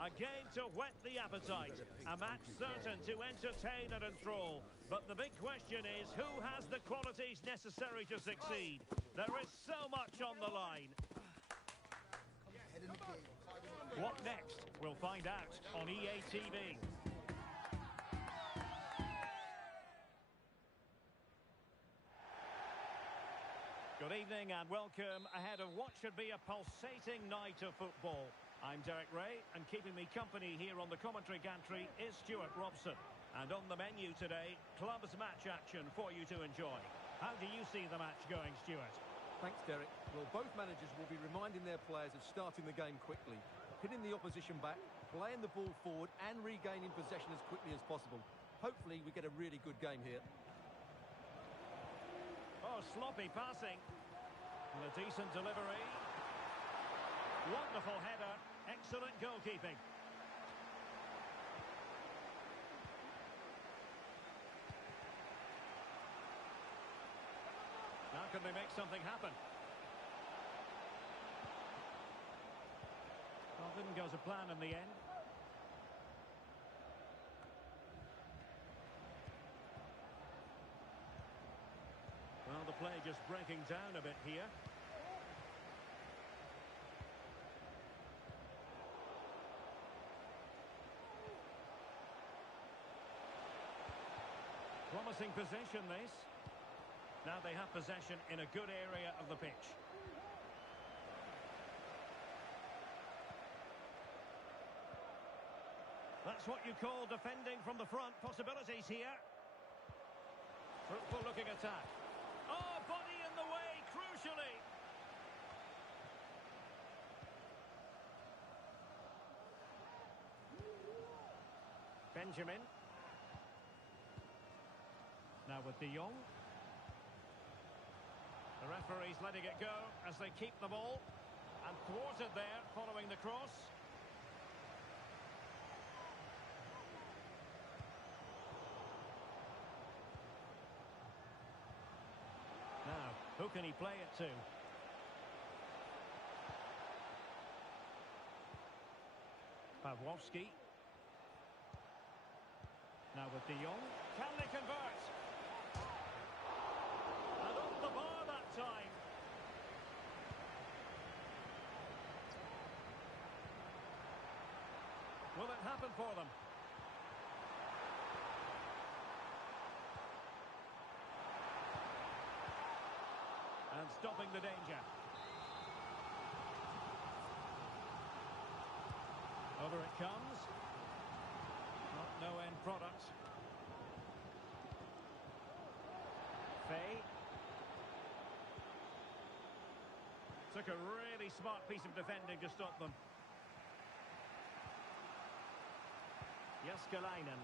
A game to whet the appetite. A match certain to entertain and enthrall. But the big question is, who has the qualities necessary to succeed? There is so much on the line. What next? We'll find out on EA TV. Good evening and welcome ahead of what should be a pulsating night of football. I'm Derek Ray, and keeping me company here on the commentary gantry is Stuart Robson. And on the menu today, clubs match action for you to enjoy. How do you see the match going, Stuart? Thanks, Derek. Well, both managers will be reminding their players of starting the game quickly, pinning the opposition back, playing the ball forward and regaining possession as quickly as possible. Hopefully we get a really good game here. Oh, sloppy passing. And a decent delivery. Wonderful header. Excellent goalkeeping. Now can they make something happen? Well, didn't go to plan in the end. Well, the play just breaking down a bit here. Promising possession, this. Now they have possession in a good area of the pitch. That's what you call defending from the front. Possibilities here. Fruitful looking attack. Oh, body in the way, crucially. Benjamin. Now with De Jong. The referee's letting it go as they keep the ball. And thwarted there following the cross. Now, who can he play it to? Pawłowski. Now with De Jong. Can they convert? And off the bar that time. Will it happen for them? And stopping the danger. Over it comes. Not no end product. Fay. Took a really smart piece of defending to stop them. Jääskeläinen.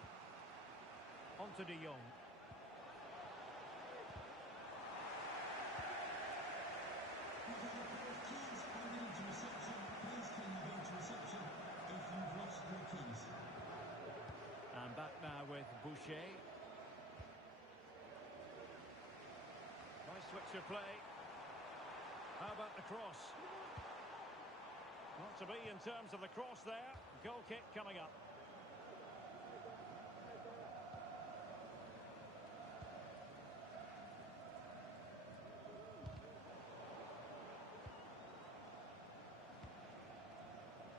On to De Jong. And back now with Boucher. Nice switch of play. How about the cross? Not to be in terms of the cross there. Goal kick coming up.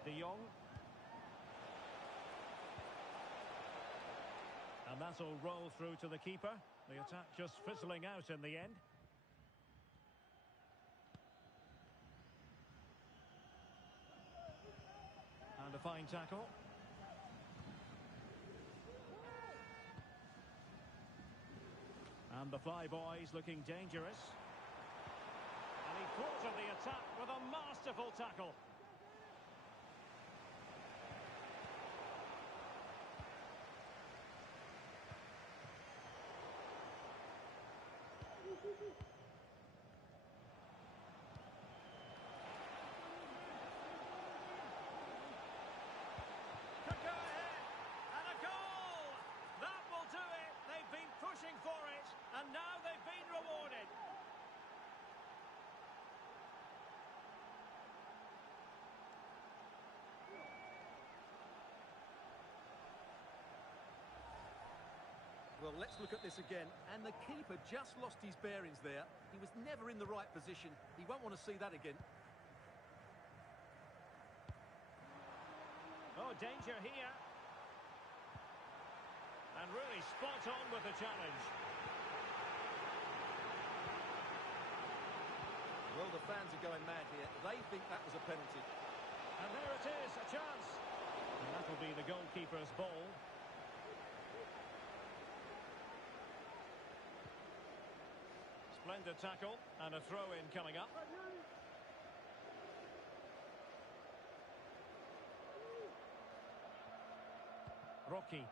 De Jong. And that'll roll through to the keeper. The attack just fizzling out in the end. And a fine tackle. And the Flyboys looking dangerous. And he thwarted the attack with a masterful tackle. Pushing for it, and now they've been rewarded. Well, let's look at this again. And the keeper just lost his bearings there. He was never in the right position. He won't want to see that again. Oh, danger here. And really spot on with the challenge. Well, the fans are going mad here. They think that was a penalty. And there it is, a chance. And that'll be the goalkeeper's ball. Splendid tackle and a throw-in coming up. Rocky.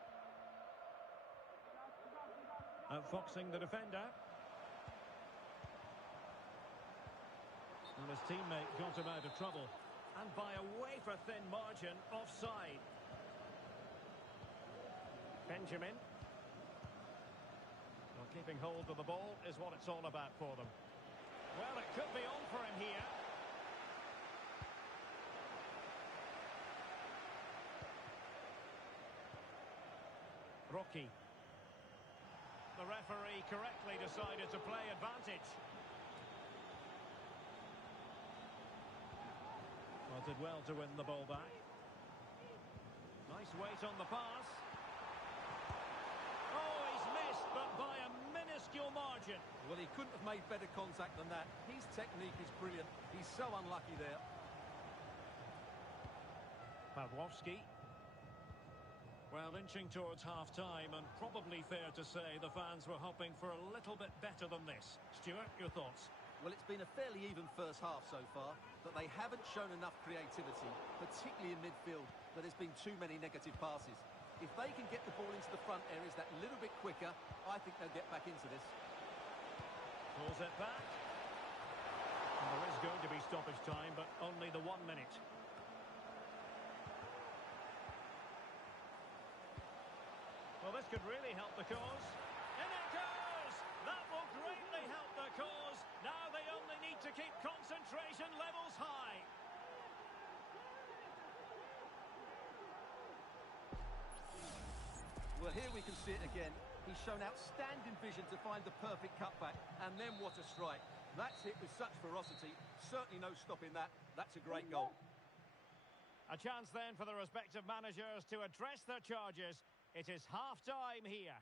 Outfoxing the defender. And his teammate got him out of trouble. And by a wafer-thin margin, offside. Benjamin. Well, keeping hold of the ball is what it's all about for them. Well, it could be on for him here. Rocky. The referee correctly decided to play advantage. Well, did well to win the ball back. Nice weight on the pass. Oh, he's missed, but by a minuscule margin. Well, he couldn't have made better contact than that. His technique is brilliant. He's so unlucky there. Pawłowski. Well, inching towards half-time, and probably fair to say the fans were hoping for a little bit better than this. Stuart, your thoughts? Well, it's been a fairly even first half so far, but they haven't shown enough creativity, particularly in midfield, that there's been too many negative passes. If they can get the ball into the front areas that little bit quicker, I think they'll get back into this. Pulls it back. And there is going to be stoppage time, but only the 1 minute. Well, this could really help the cause. In it goes! That will greatly help the cause. Now they only need to keep concentration levels high. Well, here we can see it again. He's shown outstanding vision to find the perfect cutback. And then what a strike. That's hit with such ferocity. Certainly no stopping that. That's a great goal. A chance then for the respective managers to address their charges. It is half-time here.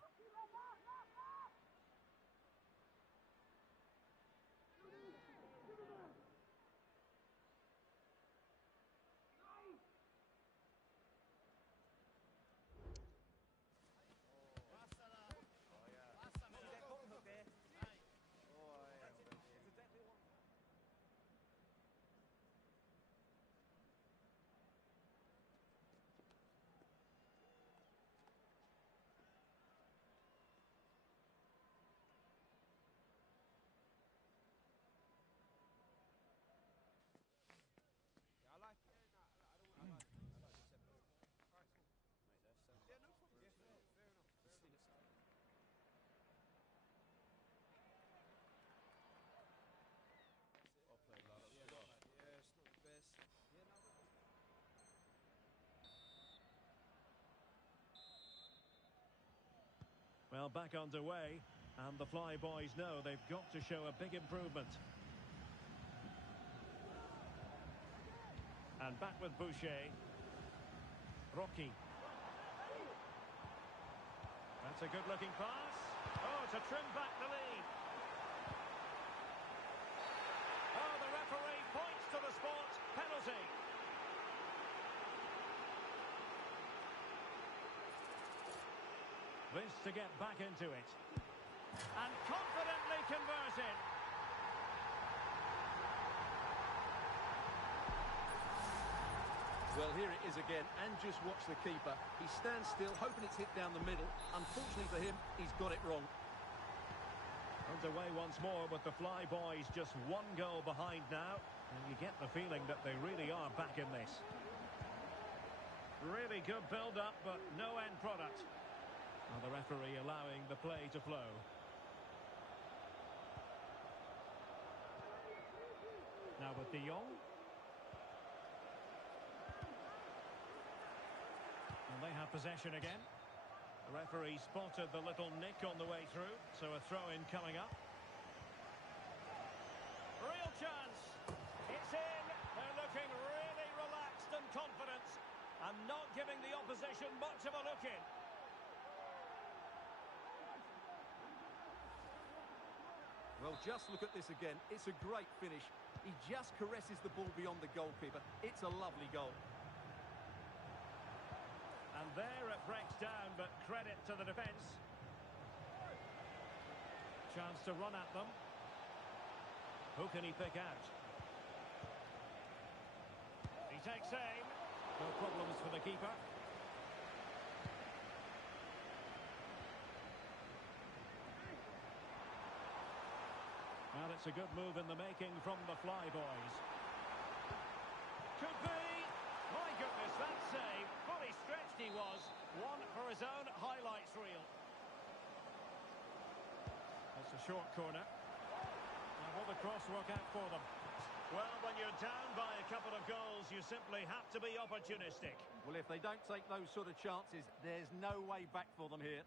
Well, back underway, and the Fly Boys know they've got to show a big improvement. And back with Boucher. Rocky. That's a good-looking pass. Oh, to trim back the lead. Oh, the referee points to the spot. Penalty. This to get back into it. And confidently converted. Well, here it is again, and just watch the keeper. He stands still, hoping it's hit down the middle. Unfortunately for him, he's got it wrong. Underway once more with the Fly Boys just 1 goal behind now. And you get the feeling that they really are back in this. Really good build-up, but no end product. Well, the referee allowing the play to flow. Now with De Jong. And they have possession again. The referee spotted the little nick on the way through, so a throw-in coming up. Real chance. It's in. They're looking really relaxed and confident and not giving the opposition much of a look in. Well, just look at this again. It's a great finish. He just caresses the ball beyond the goalkeeper. It's a lovely goal. And there it breaks down, but credit to the defence. Chance to run at them. Who can he pick out? He takes aim. No problems for the keeper. Well, it's a good move in the making from the Flyboys. Could be. My goodness, that save. Fully stretched he was. One for his own highlights reel. That's a short corner. Now will the cross work out for them? Well, when you're down by a couple of goals, you simply have to be opportunistic. Well, if they don't take those sort of chances, there's no way back for them here.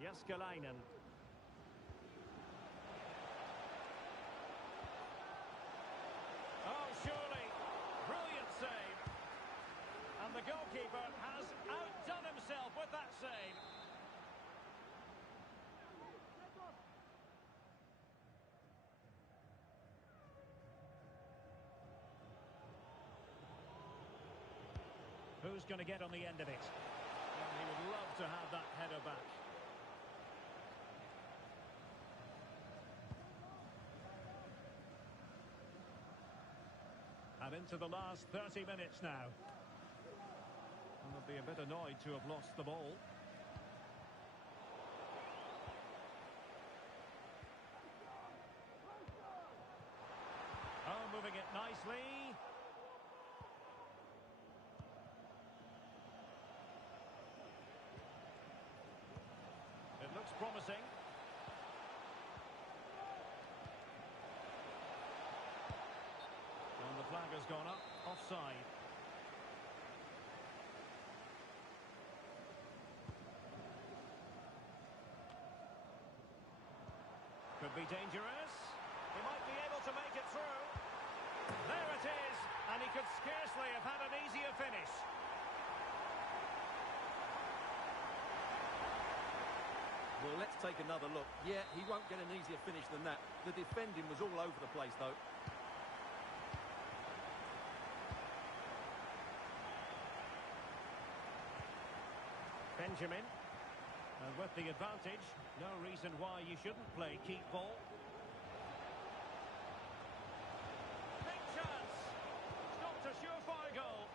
Jääskeläinen. Oh, surely. Brilliant save. And the goalkeeper has outdone himself with that save. Who's going to get on the end of it? Well, he would love to have that header back. And into the last 30 minutes now. And they'll be a bit annoyed to have lost the ball. Oh, moving it nicely. It looks promising. And the flag has gone up, offside. Could be dangerous. He might be able to make it through. There it is, and he could scarcely have had an easier finish. Well, let's take another look. Yeah, he won't get an easier finish than that. The defending was all over the place, though. Benjamin. And with the advantage, no reason why you shouldn't play keep ball. Big chance. Stopped a surefire goal.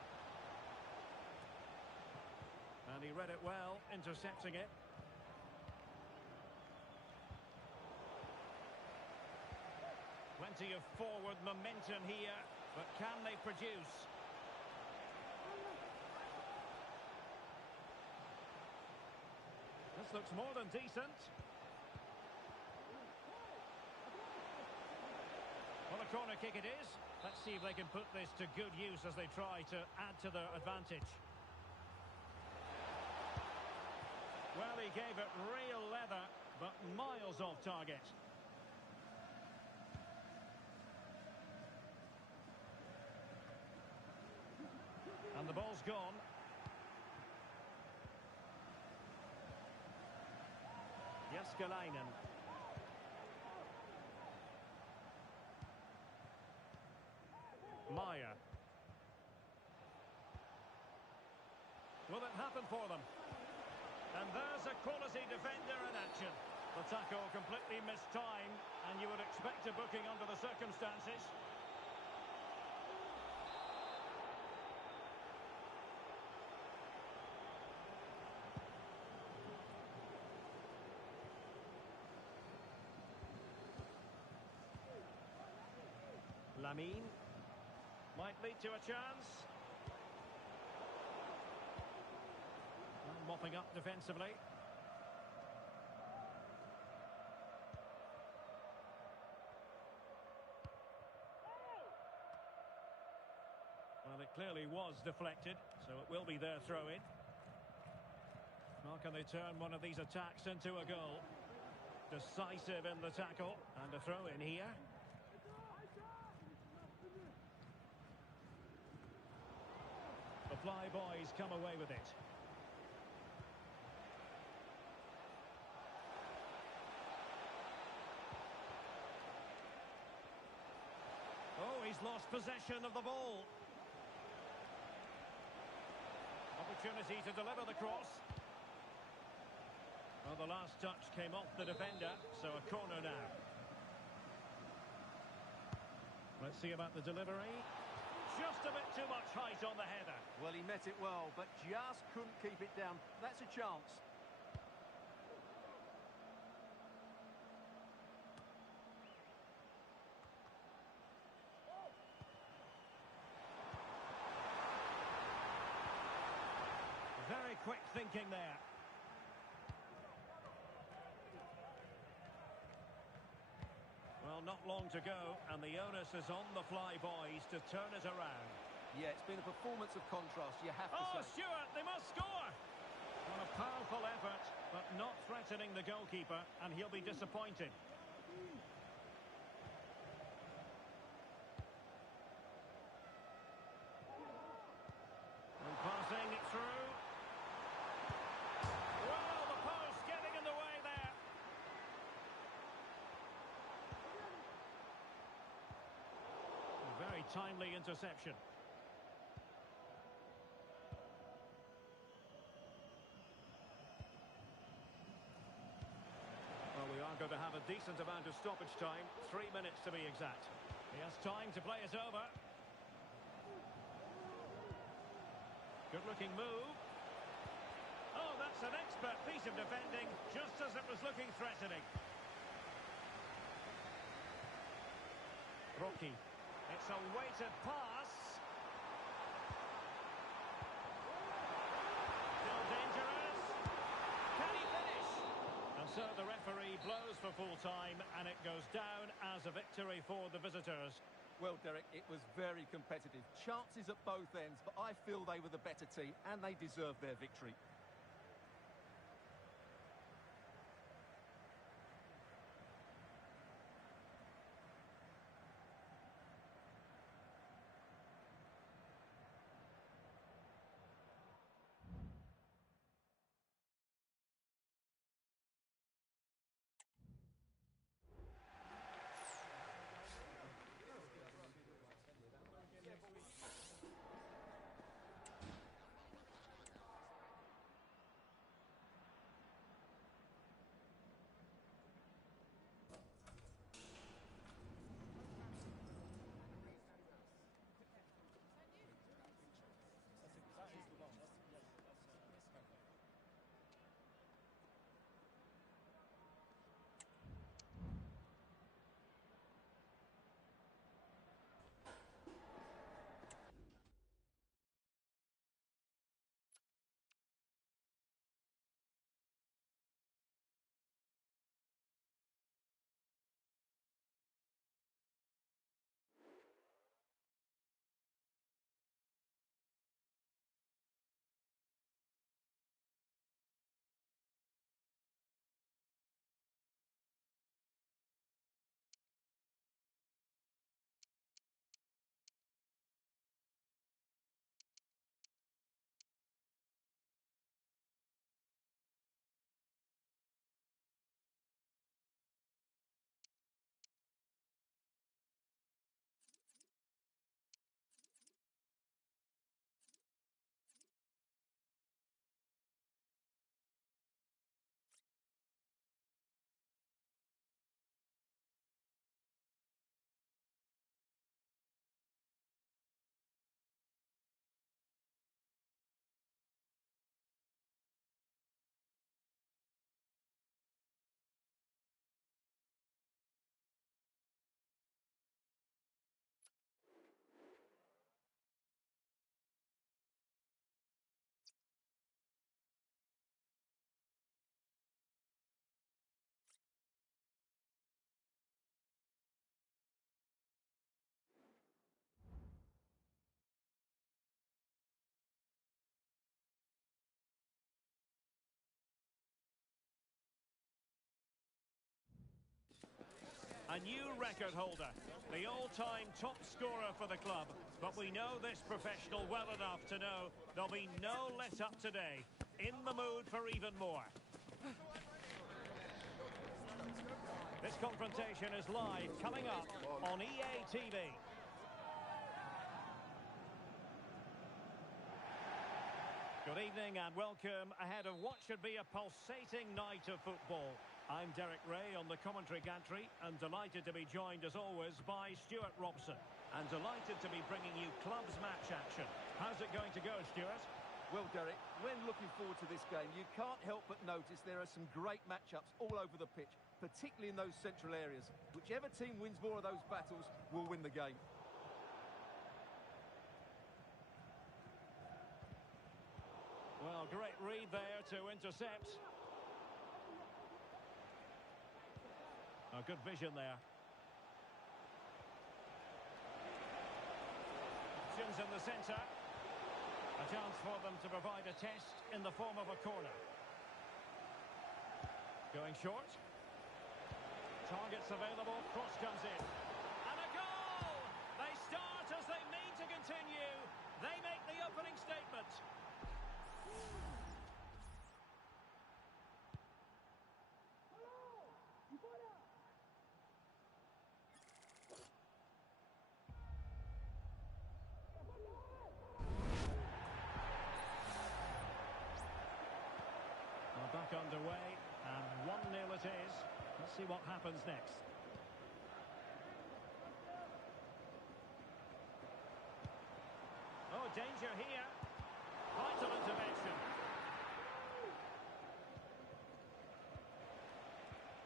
And he read it well, intercepting it. Plenty of forward momentum here, but can they produce? This looks more than decent. Well, a corner kick it is. Let's see if they can put this to good use as they try to add to their advantage. Well, he gave it real leather, but miles off target. And the ball's gone. Jääskeläinen. Maya. Will it happen for them? And there's a quality defender in action. The tackle completely mistimed, and you would expect a booking under the circumstances. Lamine might lead to a chance. Well, mopping up defensively. Well, it clearly was deflected, so it will be their throw-in. How can they turn one of these attacks into a goal? Decisive in the tackle. And a throw in here. The Fly Boys come away with it. Oh, he's lost possession of the ball. Opportunity to deliver the cross. Well, the last touch came off the defender, so a corner now. Let's see about the delivery. Just a bit too much height on the header. Well, he met it well, but just couldn't keep it down. That's a chance. Very quick thinking there. Well, not long to go, and the onus is on the Fly Boys to turn it around. Yeah, it's been a performance of contrast, you have to Oh, say. Stewart, they must score! What a powerful effort, but not threatening the goalkeeper, and he'll be disappointed. And passing it through. Well, the post getting in the way there. A very timely interception. Well, we are going to have a decent amount of stoppage time. 3 minutes to be exact. He has time to play it over. Good-looking move. Oh, that's an expert piece of defending, just as it was looking threatening. Rocky. It's a weighted pass. Still dangerous. Can he finish? And so the referee blows for full time, and it goes down as a victory for the visitors. Well, Derek, it was very competitive. Chances at both ends, but I feel they were the better team, and they deserved their victory. A new record holder, the all-time top scorer for the club. But we know this professional well enough to know there'll be no let-up today. In the mood for even more. This confrontation is live, coming up on EA TV. Good evening and welcome ahead of what should be a pulsating night of football. I'm Derek Ray on the commentary gantry and delighted to be joined as always by Stuart Robson. And delighted to be bringing you clubs match action. How's it going to go, Stuart? Well, Derek, when looking forward to this game, you can't help but notice there are some great matchups all over the pitch, particularly in those central areas. Whichever team wins more of those battles will win the game. Well, great read there to intercept. A good vision there. Options in the centre. A chance for them to provide a test in the form of a corner. Going short. Targets available. Cross comes in. And a goal! They start as they mean to continue. They make the opening statement. Back underway, and 1-0 it is. Let's see what happens next. Oh, danger here. Vital intervention.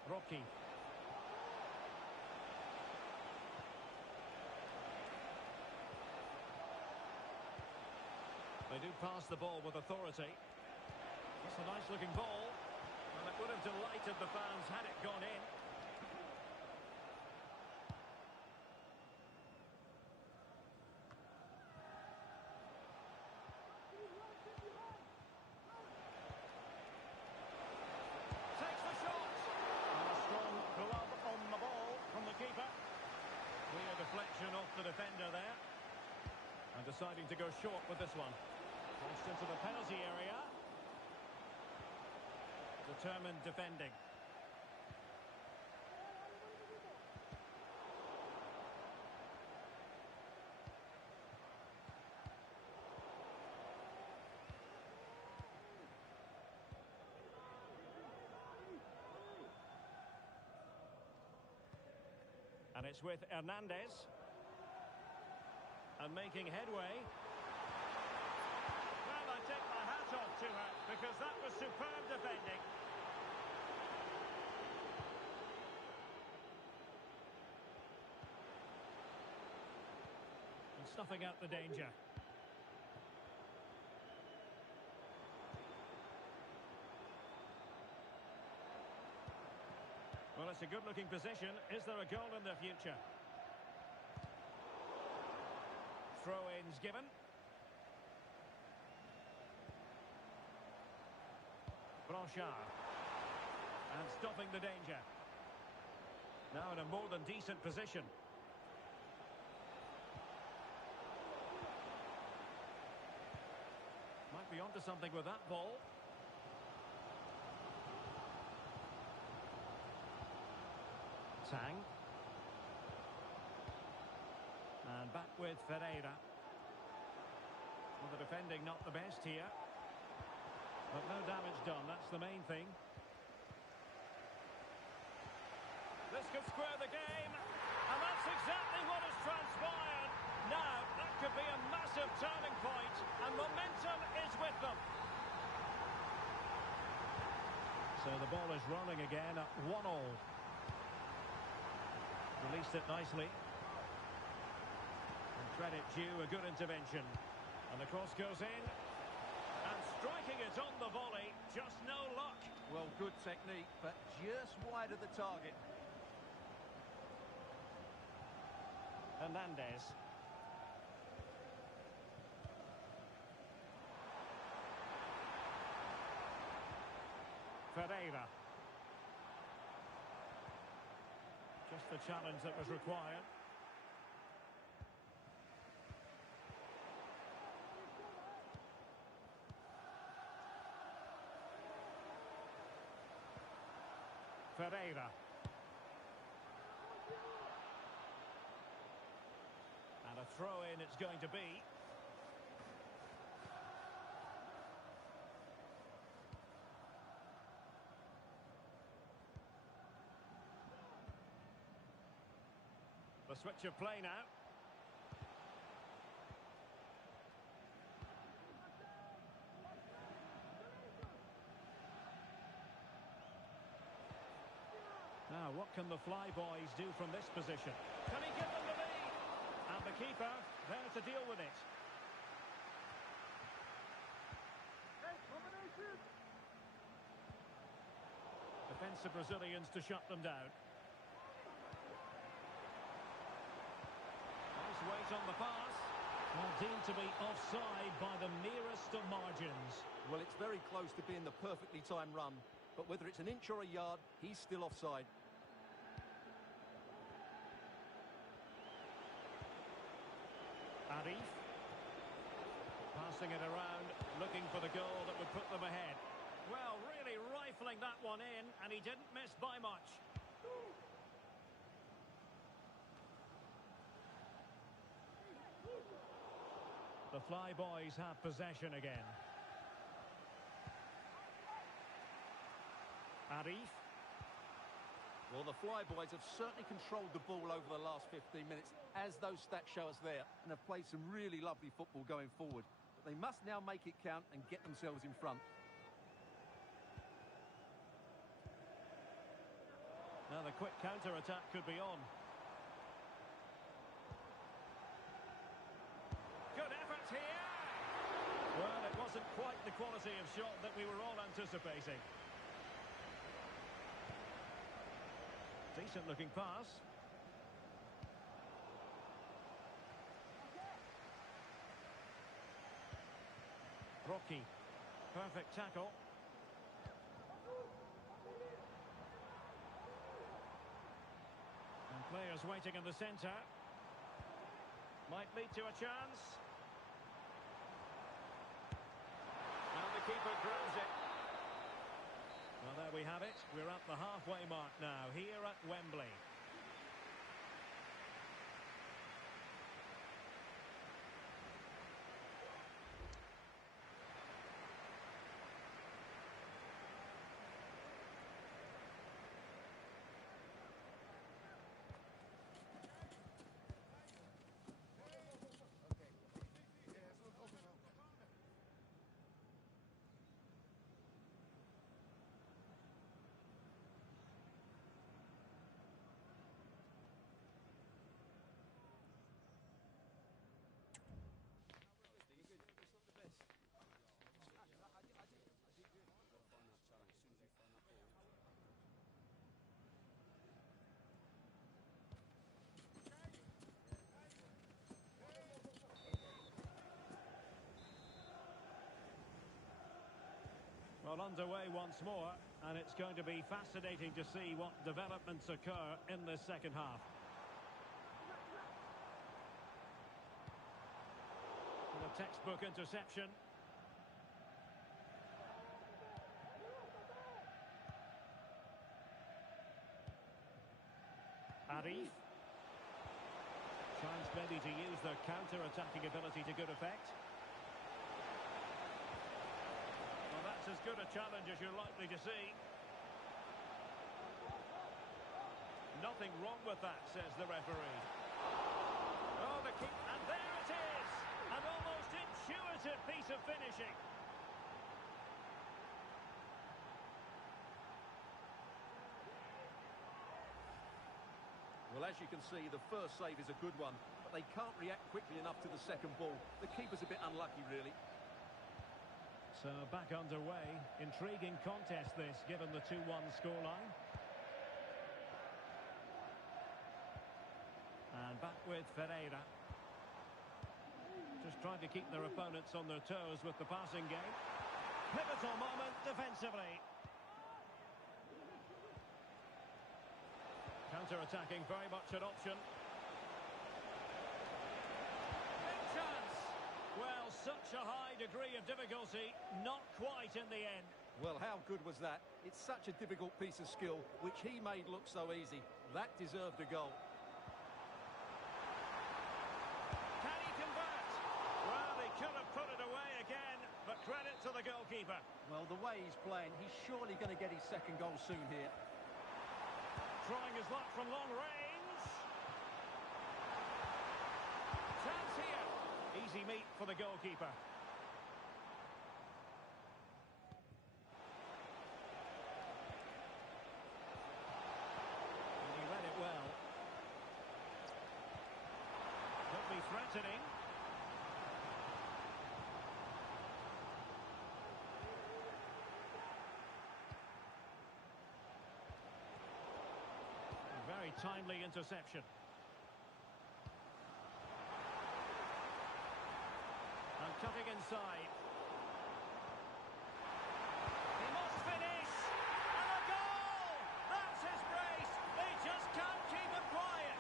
Rocky. They do pass the ball with authority. It's a nice-looking ball, and it would have delighted the fans had it gone in. Takes the shot! And a strong glove on the ball from the keeper. Clear deflection off the defender there. And deciding to go short with this one. Crossed into the penalty area. Determined defending. And it's with Hernandez. And making headway. Well, I take my hat off to her because that was superb defending. Snuffing out the danger. Well, it's a good-looking position. Is there a goal in the future? Throw-ins given. Blanchard. And stopping the danger. Now in a more than decent position. Might be onto something with that ball. Tang. And back with Ferreira. Well, the defending not the best here. But no damage done, that's the main thing. This could square the game. And that's exactly what has transpired. Now, that could be a massive turning point. And momentum is with them. So the ball is rolling again at 1-1. Released it nicely. And credit due, a good intervention. And the cross goes in. And striking it on the volley, just no luck. Well, good technique, but just wide of the target. Hernandez. Ferreira. Just the challenge that was required. Pereira. And a throw-in it's going to be. The switch of play now. Now, what can the Flyboys do from this position? Can he give them the lead? And the keeper there to deal with it. Defensive Brazilians to shut them down. Nice weight on the pass. Well, deemed to be offside by the merest of margins. Well, it's very close to being the perfectly timed run, but whether it's an inch or a yard, he's still offside. Arif. Passing it around, looking for the goal that would put them ahead. Well, really rifling that one in, and he didn't miss by much. The Flyboys have possession again. Arif. Well, the Flyboys have certainly controlled the ball over the last 15 minutes, as those stats show us there, and have played some really lovely football going forward. But they must now make it count and get themselves in front. Now the quick counter-attack could be on. Good effort here! Well, it wasn't quite the quality of shot that we were all anticipating. Decent looking pass. Rocky. Perfect tackle. And players waiting in the centre. Might lead to a chance. Now the keeper grabs it. Well, there we have it. We're at the halfway mark now, here at Wembley. Well, underway once more, and it's going to be fascinating to see what developments occur in this second half. And a textbook interception. Arif. Chance maybe to use the counter-attacking ability to good effect. As good a challenge as you're likely to see. Nothing wrong with that, says the referee. Oh, the kick, and there it is! An almost intuitive piece of finishing. Well, as you can see, the first save is a good one, but they can't react quickly enough to the second ball. The keeper's a bit unlucky, really. So back underway. Intriguing contest this, given the 2-1 scoreline. And back with Pereira. Just trying to keep their opponents on their toes with the passing game. Pivotal moment defensively. Can Counter-attacking, very much an option. Big chance! Well, such a high degree of difficulty, not quite in the end. Well, how good was that? It's such a difficult piece of skill, which he made look so easy. That deserved a goal. Can he convert? Well, he could have put it away again, but credit to the goalkeeper. Well, the way he's playing, he's surely going to get his second goal soon here. Trying his luck from long range. Chance here. Easy meet for the goalkeeper. And he read it well. Could be threatening. Very timely interception. And cutting inside. He must finish! And a goal! That's his brace! They just can't keep him quiet!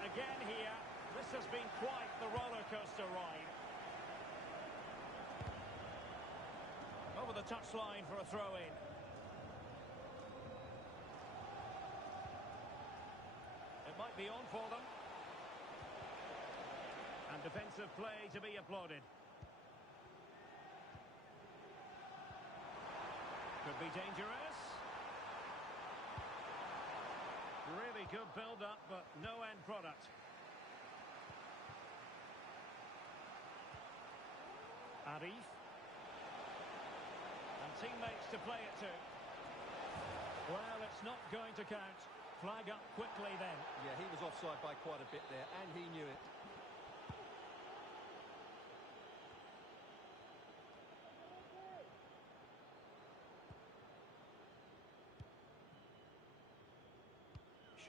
Again here, this has been quite the roller coaster ride. Over the touchline for a throw-in. It might be on for them. And defensive play to be applauded. Could be dangerous. Really good build-up, but no end product. Arif. And teammates to play it to. Well, it's not going to count. Flag up quickly then. Yeah, he was offside by quite a bit there, and he knew it.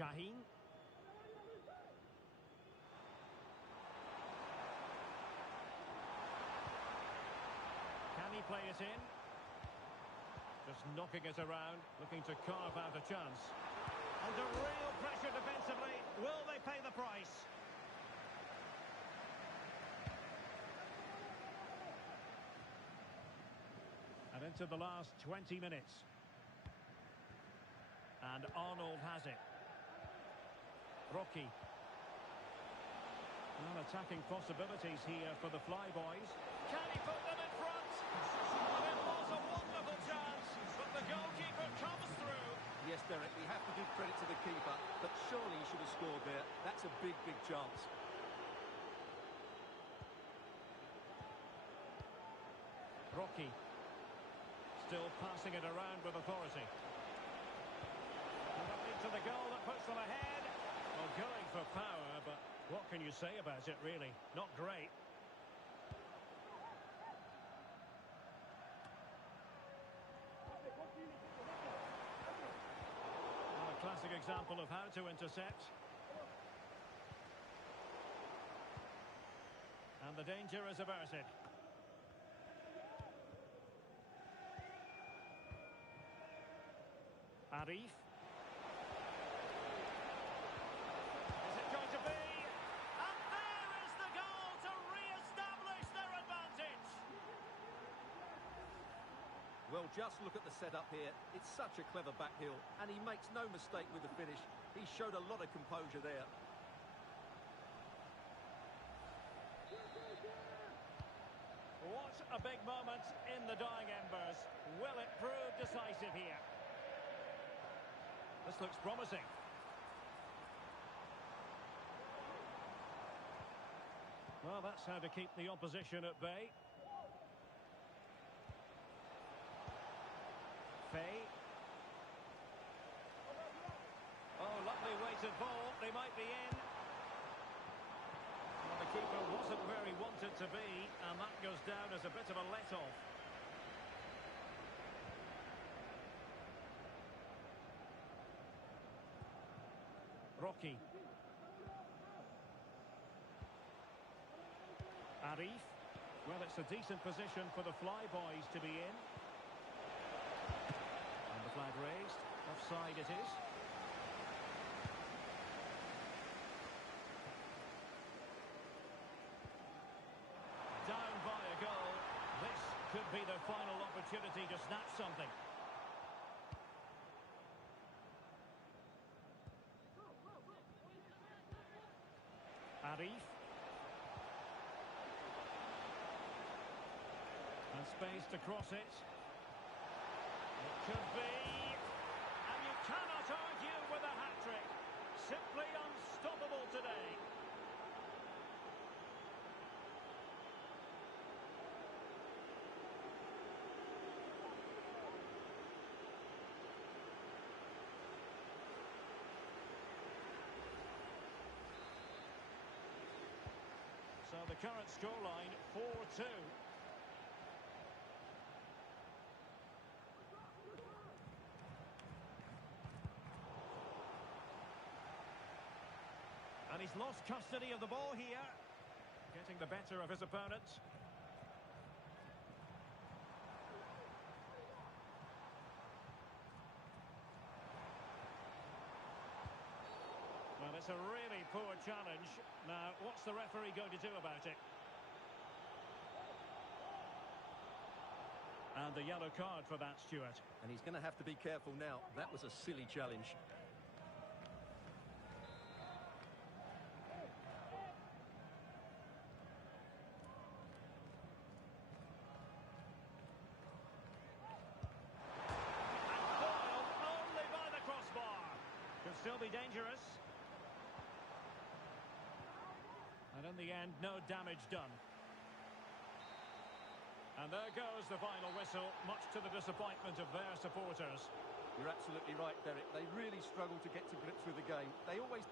Shaheen. Can he play it in? Just knocking it around, looking to carve out a chance. Under real pressure defensively, will they pay the price? And into the last 20 minutes. And Arnold has it. Rocky. Well, attacking possibilities here for the Flyboys. Can he put them in front? Well, it was a wonderful chance, but the goalkeeper comes through. Yes, Derek, we have to give credit to the keeper, but surely he should have scored there. That's a big, big chance. Rocky. Still passing it around with authority. And that leads to the goal that puts them ahead. Well, going for power, but what can you say about it, really? Not great. Well, a classic example of how to intercept. And the danger is averted. Arif. Is it going to be? And there is the goal to re-establish their advantage. Well, just look at the setup here. It's such a clever back heel, and he makes no mistake with the finish. He showed a lot of composure there. What a big moment in the dying embers. Will it prove decisive here? This looks promising. Well, that's how to keep the opposition at bay. Faye. Oh, lovely weighted ball. They might be in. Well, the keeper wasn't where he wanted to be, and that goes down as a bit of a let-off. Rocky. Arif. Well, it's a decent position for the flyboys to be in. And the flag raised. Offside it is. Down by a goal. This could be the final opportunity to snatch something. Arif. And space to cross it. It could be. And you cannot argue with a hat-trick. Simply unstoppable today. So the current scoreline, 4-2. And he's lost custody of the ball here. Getting the better of his opponent. Well, it's a really poor challenge. Now, what's the referee going to do about it? And the yellow card for that, Stuart. And he's going to have to be careful now. That was a silly challenge. Still be dangerous. And in the end, no damage done. And there goes the final whistle, much to the disappointment of their supporters. You're absolutely right, Derek. They really struggle to get to grips with the game. They always...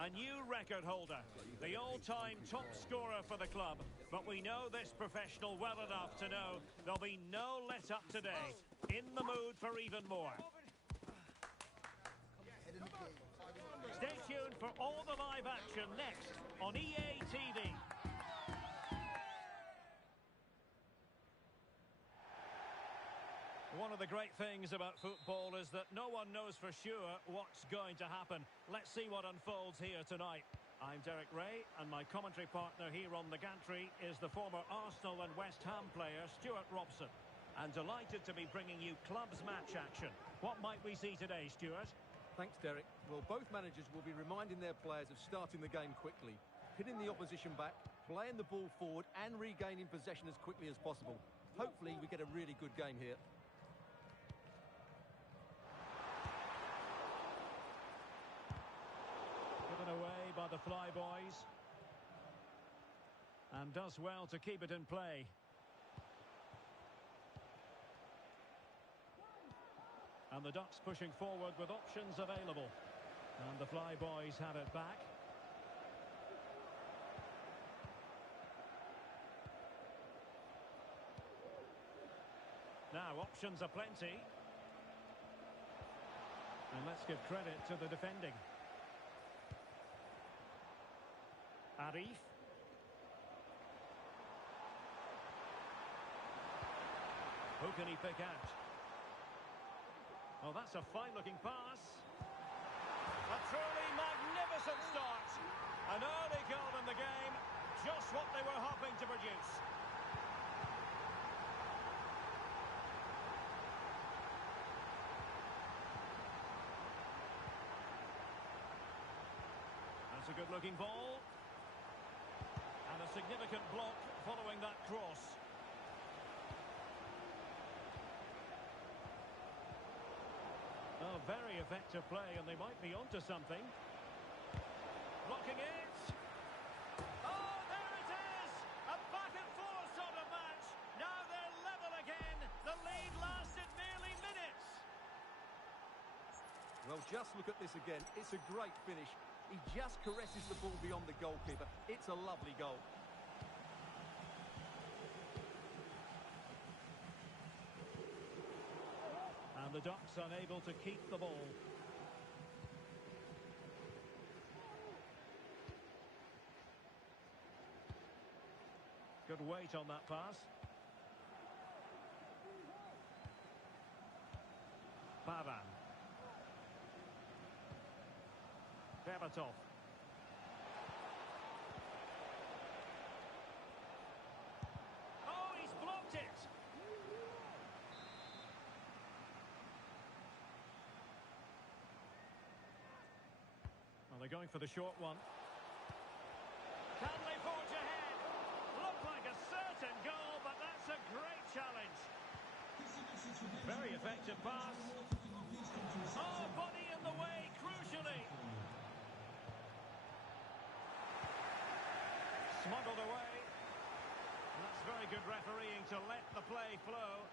A new record holder, the all-time top scorer for the club. But we know this professional well enough to know there'll be no let-up today. In the mood for even more. Stay tuned for all the live action next on EA TV. One of the great things about football is that no one knows for sure what's going to happen. Let's see what unfolds here tonight. I'm Derek Ray, and my commentary partner here on the gantry is the former Arsenal and West Ham player, Stuart Robson. And delighted to be bringing you clubs match action. What might we see today, Stuart? Thanks, Derek. Well, both managers will be reminding their players of starting the game quickly, pinning the opposition back, playing the ball forward and regaining possession as quickly as possible. Hopefully we get a really good game here. Given away by the the Flyboys. And does well to keep it in play. And the Ducks pushing forward with options available. And the Flyboys had it back. Now, options are plenty. And let's give credit to the defending. Arif. Who can he pick out? Oh, that's a fine-looking pass. A truly magnificent start. An early goal in the game. Just what they were hoping to produce. That's a good-looking ball. And a significant block following that cross. Oh, very effective play, and they might be onto something. Blocking it. Oh, there it is! A back-and-forth sort of match. Now they're level again. The lead lasted merely minutes. Well, just look at this again. It's a great finish. He just caresses the ball beyond the goalkeeper. It's a lovely goal. And the Ducks unable to keep the ball. Good weight on that pass. Baran. Berbatov. Oh, he's blocked it. Well, they're going for the short one. Can they forge ahead? Looked like a certain goal, but that's a great challenge. Very effective pass. Oh, body in the way, crucially. Smuggled away. That's very good refereeing to let the play flow.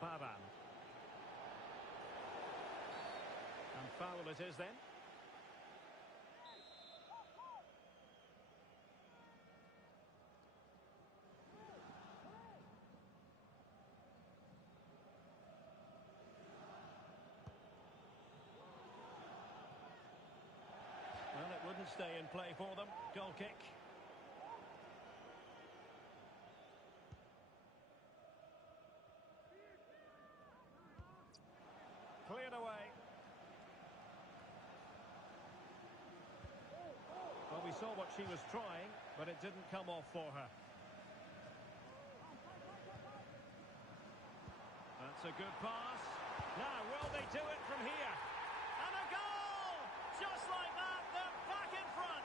Baban. And foul it is then. Well, it wouldn't stay in play for them. Goal kick. Cleared away. Well, we saw what she was trying, but it didn't come off for her. That's a good pass. Now, will they do it from here? And a goal! Just like that, they're back in front.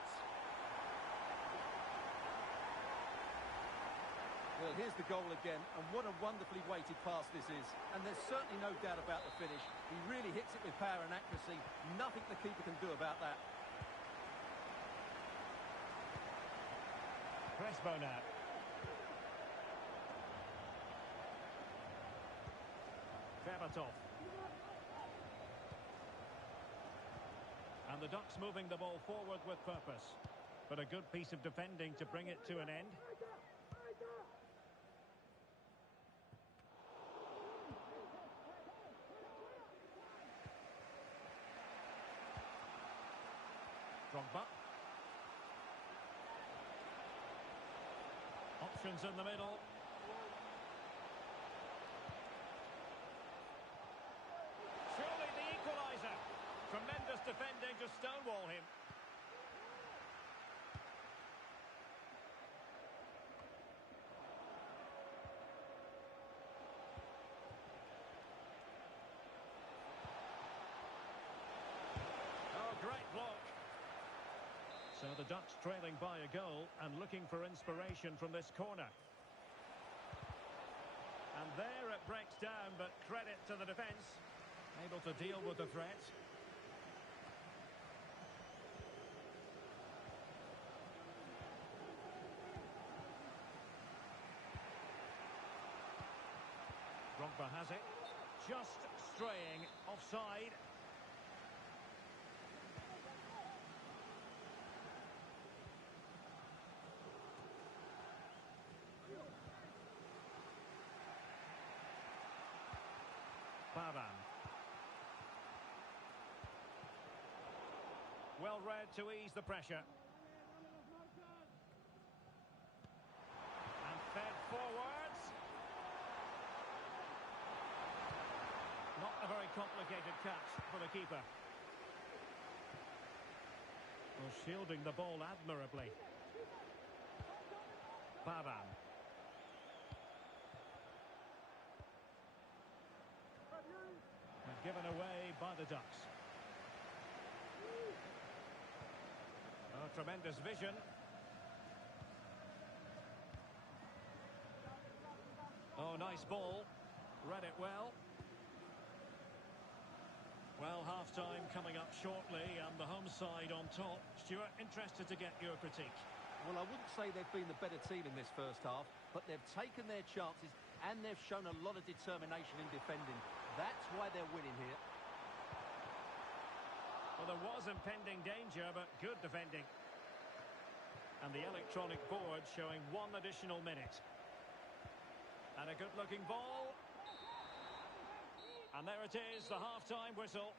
Well, here's the goal again, and what a wonderfully weighted pass this is. And there's certainly no doubt about the finish. He really hits it with power and accuracy. Nothing the keeper can do about that. Crespo now. Berbatov. And the Ducks moving the ball forward with purpose. But a good piece of defending to bring it to an end. Drogba. Options in the middle. Surely the equaliser. Tremendous defending to stonewall him. Oh, great block. So the Ducks trailing by a goal and looking for inspiration from this corner. And there it breaks down, but credit to the defence. Able to deal with the threat. keeper has it. Just straying offside. Baran. Well read to ease the pressure. And fed forwards. Not a very complicated catch for the keeper. Well, shielding the ball admirably. Baran. And given away by the Ducks. Oh, tremendous vision. Oh, nice ball. Read it well. Well, half-time coming up shortly and the home side on top. Stuart, interested to get your critique. Well, I wouldn't say they've been the better team in this first half, but they've taken their chances and they've shown a lot of determination in defending. That's why they're winning here. Well, there was impending danger, but good defending. And the electronic board showing 1 additional minute. And a good-looking ball. And there it is, the half-time whistle.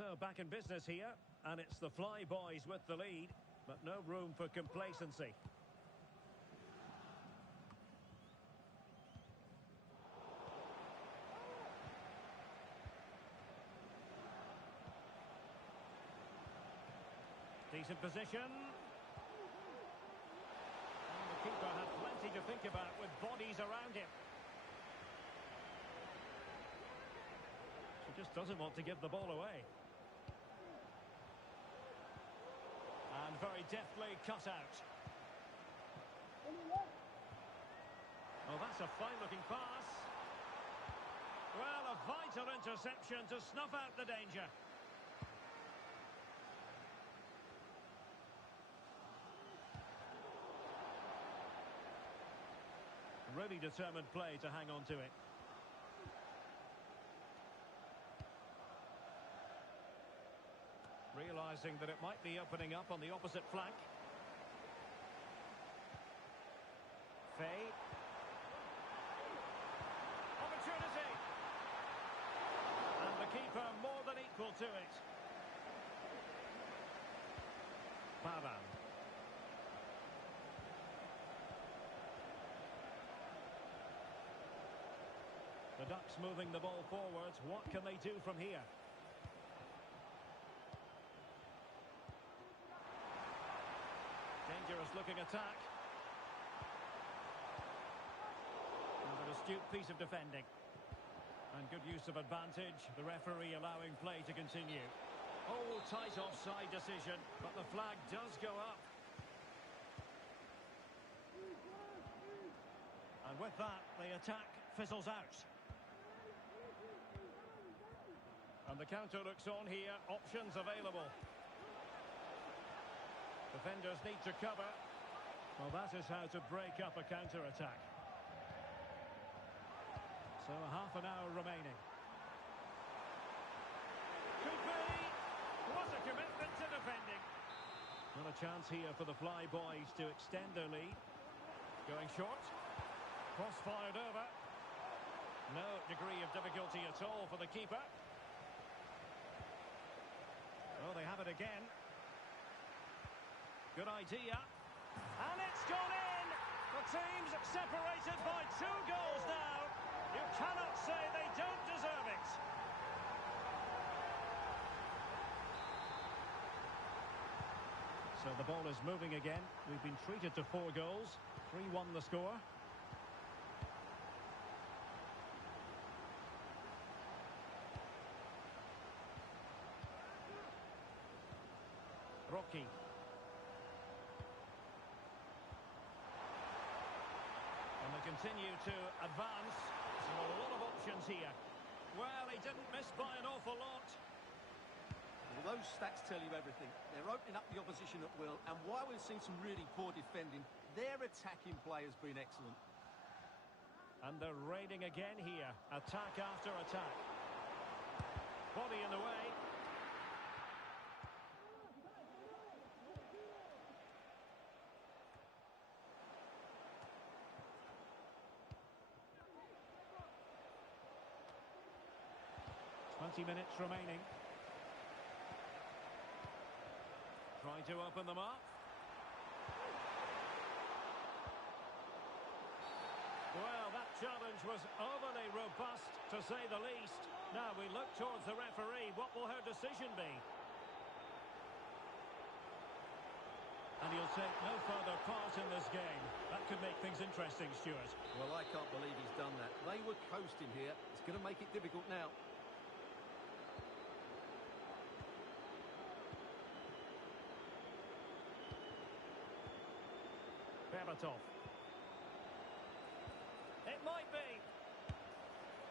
So back in business here, and it's the Fly Boys with the lead, but no room for complacency. Decent position. And the keeper had plenty to think about with bodies around him. She just doesn't want to give the ball away. And very deftly cut out. Oh, that's a fine-looking pass. Well, a vital interception to snuff out the danger. Really determined play to hang on to it. Realising that it might be opening up on the opposite flank. Faye. Opportunity. And the keeper more than equal to it. Baran. The Ducks moving the ball forwards. What can they do from here? Dangerous looking attack. And an astute piece of defending. And good use of advantage. The referee allowing play to continue. Oh, tight offside decision, but the flag does go up. And with that, the attack fizzles out. And the counter looks on here. Options available. Defenders need to cover. Well, that is how to break up a counter-attack. So half an hour remaining. What a commitment to defending. Not a chance here for the Fly Boys to extend their lead. Going short. Cross fired over. No degree of difficulty at all for the keeper. Oh, they have it again. Good idea. And it's gone in! The team's separated by 2 goals now. You cannot say they don't deserve it. So the ball is moving again. We've been treated to 4 goals. 3-1 the score. Rocky. And they continue to advance. So a lot of options here. Well, he didn't miss by an awful lot. Well, those stats tell you everything. They're opening up the opposition at will, and while we've seen some really poor defending, their attacking play has been excellent. And they're raiding again here. Attack after attack. Body in the way. Minutes remaining. Trying to open them up. Well, that challenge was overly robust, to say the least. Now we look towards the referee. What will her decision be? And he'll take no further part in this game. That could make things interesting, Stuart. Well, I can't believe he's done that. They were coasting here. It's going to make it difficult now. It might be.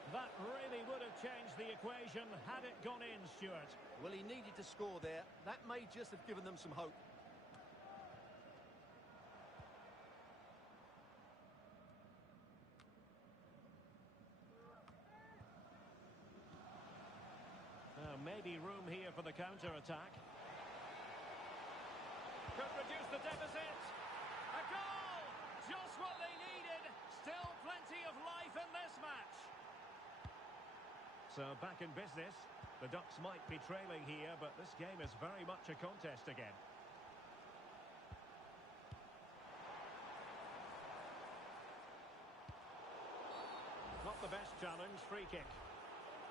That really would have changed the equation had it gone in, Stuart. Well, he needed to score there. That may just have given them some hope. Maybe room here for the counter-attack. Could reduce the deficit. A goal! Just what they needed. Still plenty of life in this match. So back in business. The Ducks might be trailing here, but this game is very much a contest again. Not the best challenge, free kick.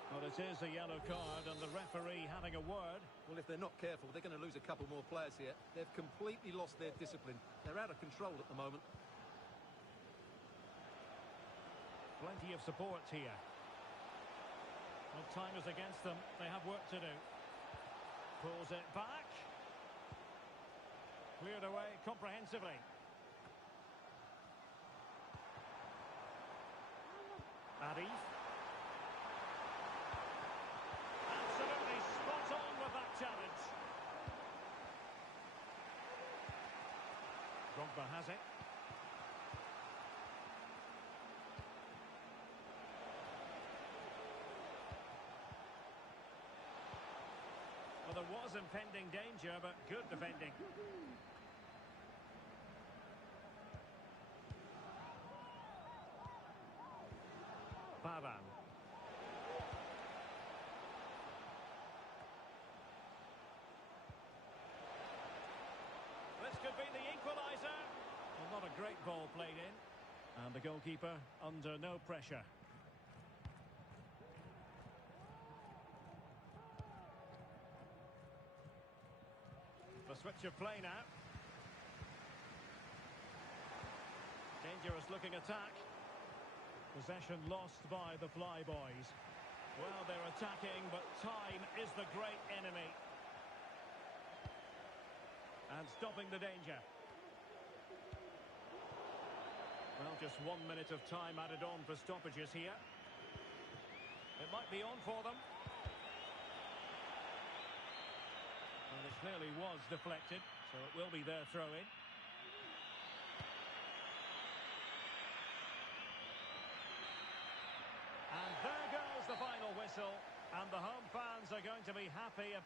Well, it is a yellow card and the referee having a word. Well, if they're not careful, they're going to lose a couple more players here. They've completely lost their discipline. They're out of control at the moment. Plenty of support here. Well, time is against them. They have work to do. Pulls it back. Cleared away comprehensively. Adif. Absolutely spot on with that challenge. Drogba has it. Well, there was impending danger, but good defending. Pavan. This could be the equaliser. Well, not a great ball played in. And the goalkeeper under no pressure. The switch of play now. Dangerous looking attack. Possession lost by the Fly Boys. Well, they're attacking, but time is the great enemy. And stopping the danger. Well, just 1 minute of time added on for stoppages here. It might be on for them. And it clearly was deflected, so it will be their throw-in. And there goes the final whistle, and the home fans are going to be happy.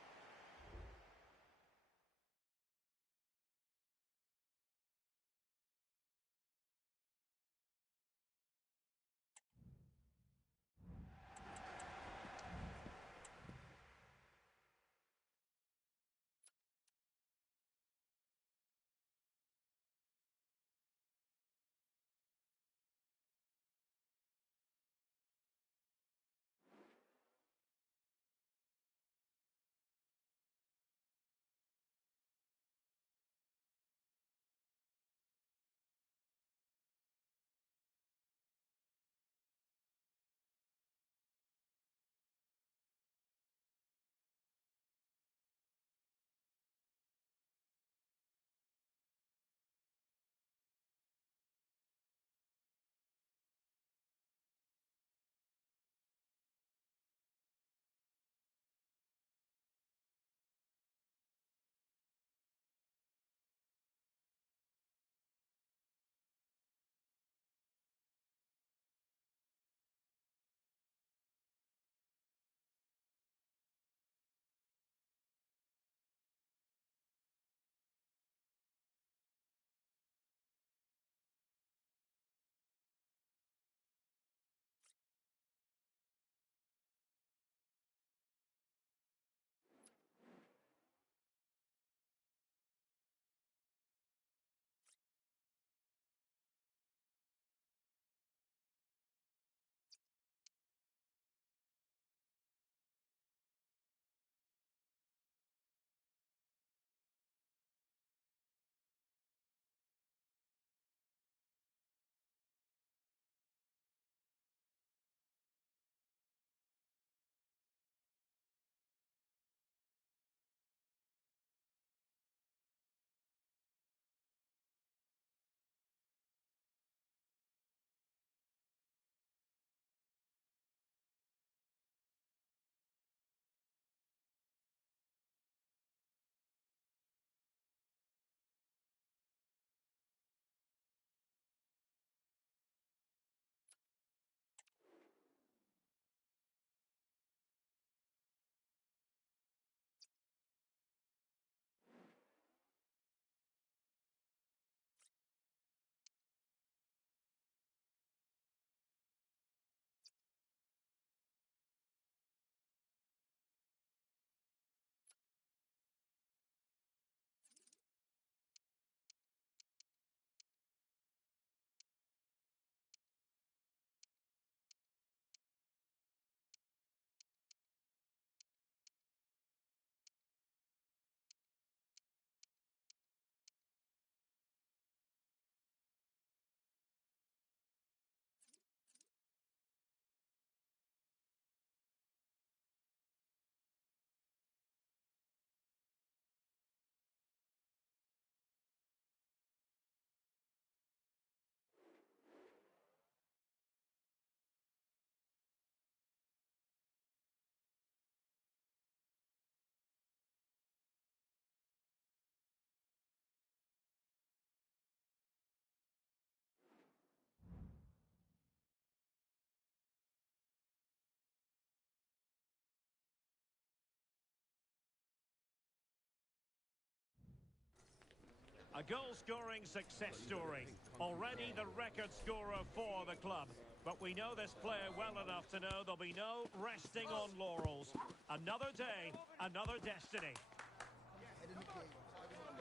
A goal-scoring success story. Already the record scorer for the club. But we know this player well enough to know there'll be no resting on laurels. Another day, another destiny.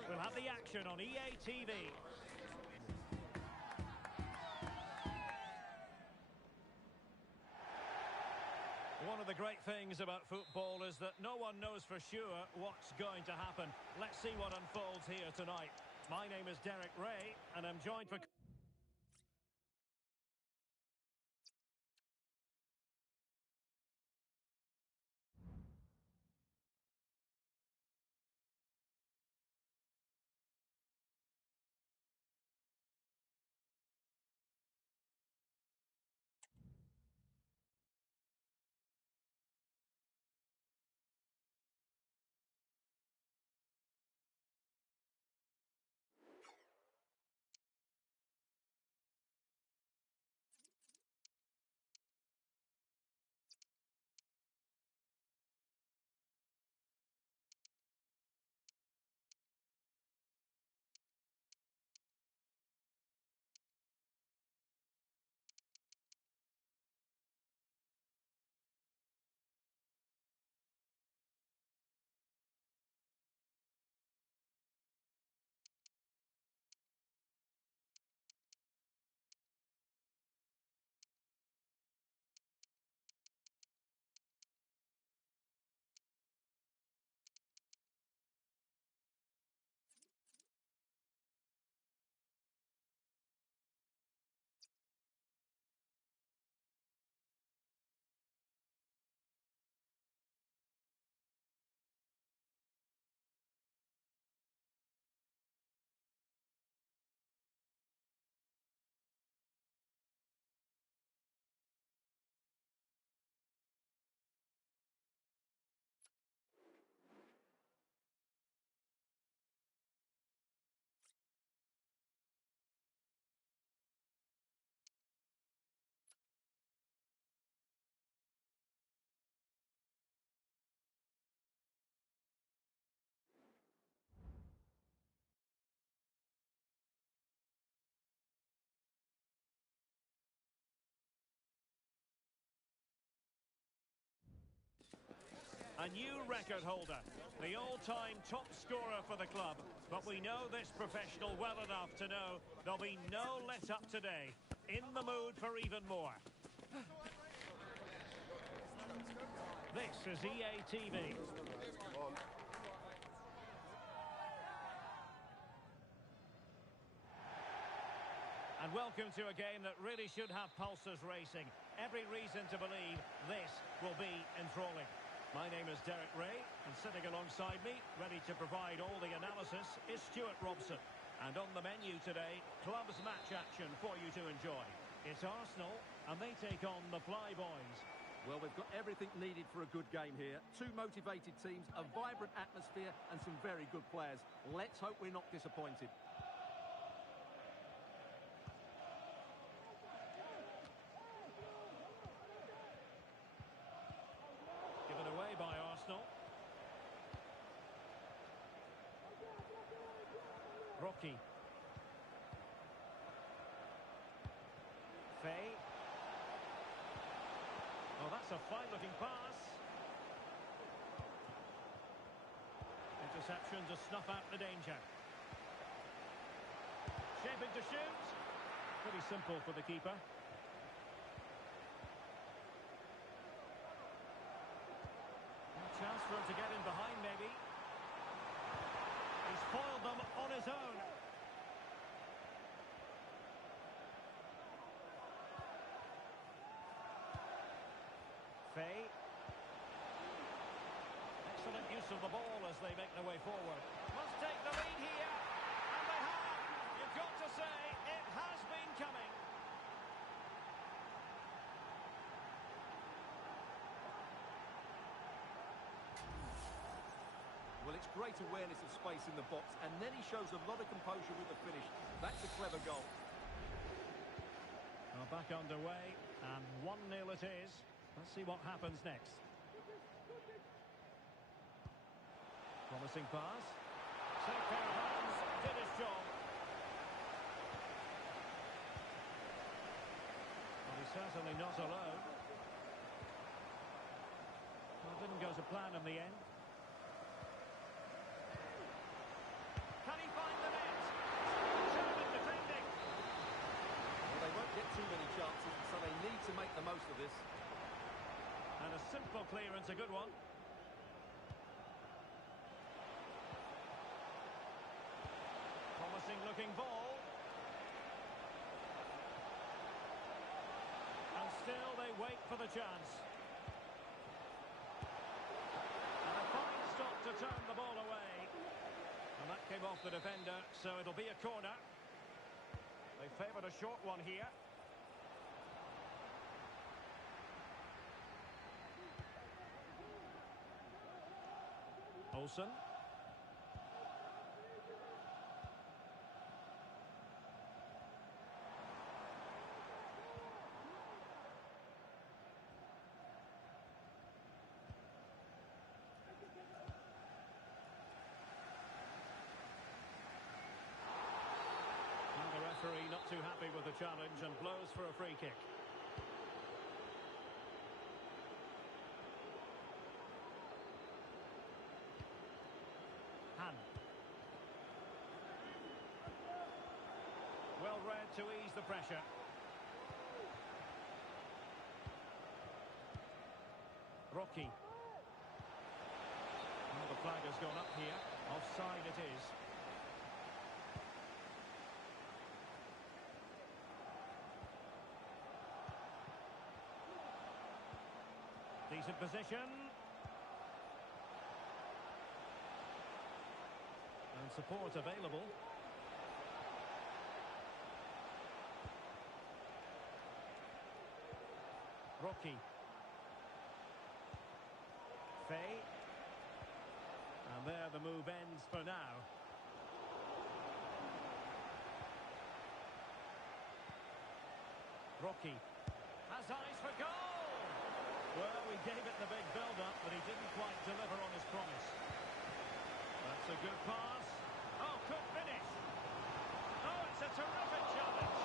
We'll have the action on EA TV. One of the great things about football is that no one knows for sure what's going to happen. Let's see what unfolds here tonight. My name is Derek Ray, and I'm joined for... A new record holder, the all-time top scorer for the club. But we know this professional well enough to know there'll be no let-up today. In the mood for even more. This is EA TV. And welcome to a game that really should have pulses racing. Every reason to believe this will be enthralling. My name is Derek Ray, and sitting alongside me, ready to provide all the analysis, is Stuart Robson. And on the menu today, clubs match action for you to enjoy. It's Arsenal, and they take on the Flyboys. Well, we've got everything needed for a good game here. Two motivated teams, a vibrant atmosphere, and some very good players. Let's hope we're not disappointed. Given away by Arsenal. Rocky. Faye. Oh, that's a fine-looking pass. Interception to snuff out the danger. Shaping to shoot. Pretty simple for the keeper. Chance for him to get in behind, maybe. He's foiled them on his own. Faye. Excellent use of the ball as they make their way forward. Must take the lead here. And they have. You've got to say, it has been coming. Well, it's great awareness of space in the box, and then he shows a lot of composure with the finish. That's a clever goal. Well, back underway, and 1-0 it is. Let's see what happens next. Promising pass. Safe pair of hands, did his job. not alone. Well, it didn't go to plan in the end. Can he find the net? Determined defending. Well, they won't get too many chances, so they need to make the most of this. And a simple clearance, a good one. Promising looking ball. And still they wait for the chance. And a fine stop to turn the ball away. And that came off the defender, so it'll be a corner. They favoured a short one here. Olsen. And the referee not too happy with the challenge and blows for a free kick. Well read to ease the pressure. Rocky. Well, the flag has gone up here. Offside it is. Decent position. And support available. Rocky. Fay. And there the move ends for now. Rocky. Has eyes for goal! Well, we gave it the big build-up, but he didn't quite deliver on his promise. That's a good pass. Oh, could finish. Oh, it's a terrific challenge.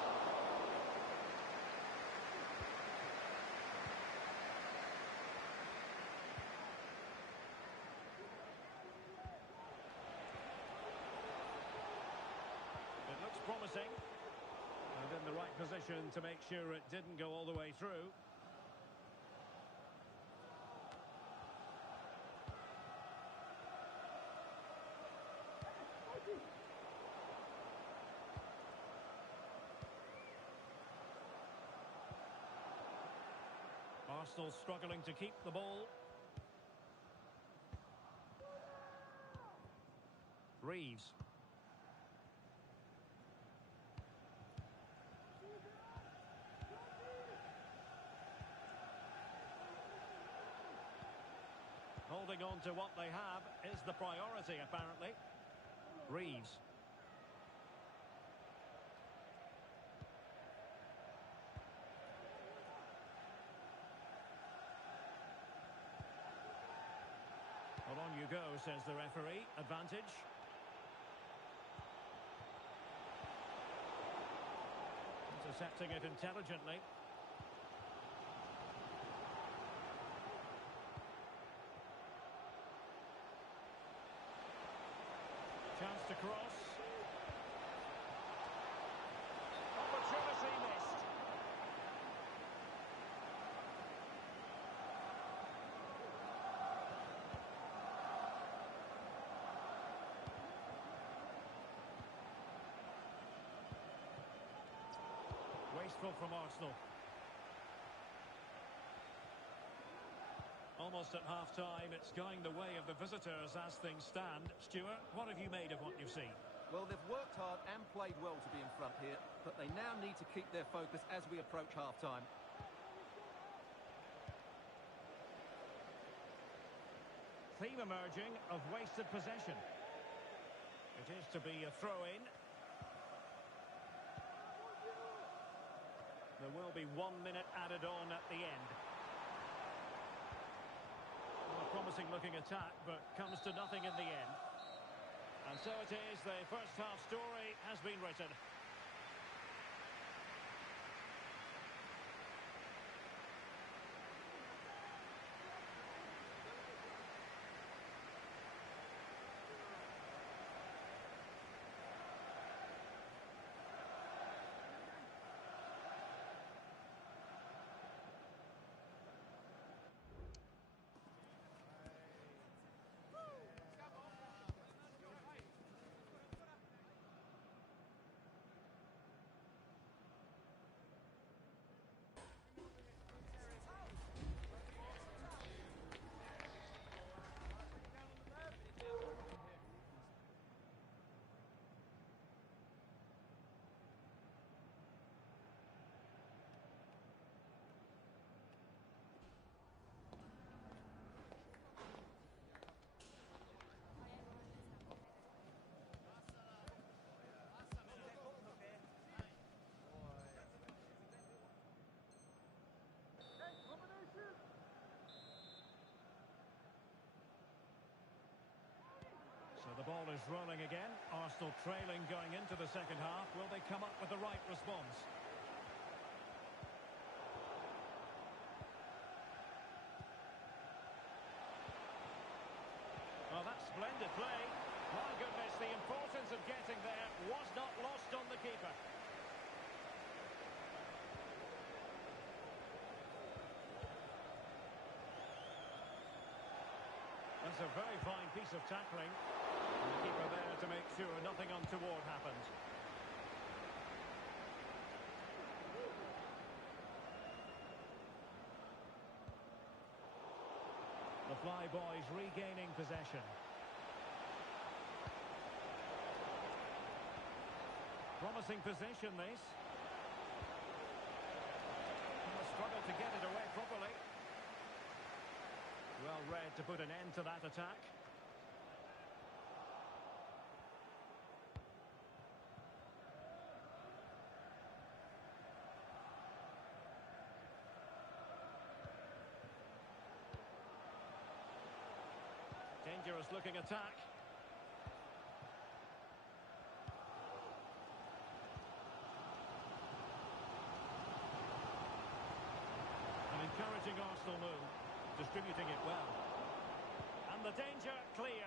It looks promising. And in the right position to make sure it didn't go all the way through. Arsenal struggling to keep the ball. Reeves. Holding on to what they have is the priority, apparently. Reeves. Well, on you go, says the referee. Advantage. Intercepting it intelligently. Chance to cross. Opportunity missed. Wasteful from Arsenal. Almost at half-time, it's going the way of the visitors as things stand. Stuart, what have you made of what you've seen? Well, they've worked hard and played well to be in front here, but they now need to keep their focus as we approach half-time. Theme emerging of wasted possession. It is to be a throw-in. There will be 1 minute added on at the end. Well, a promising looking attack, but comes to nothing in the end. And so it is, the first half story has been written. is rolling again. Arsenal trailing going into the second half. Will they come up with the right response? Well, that's splendid play. My goodness, the importance of getting there was not lost on the keeper. That's a very fine piece of tackling. And the keeper there to make sure nothing untoward happened. The Flyboys regaining possession. Promising position, this. Struggle to get it away properly. Well read to put an end to that attack. Dangerous looking attack. An encouraging Arsenal move. Distributing it well. And the danger clear.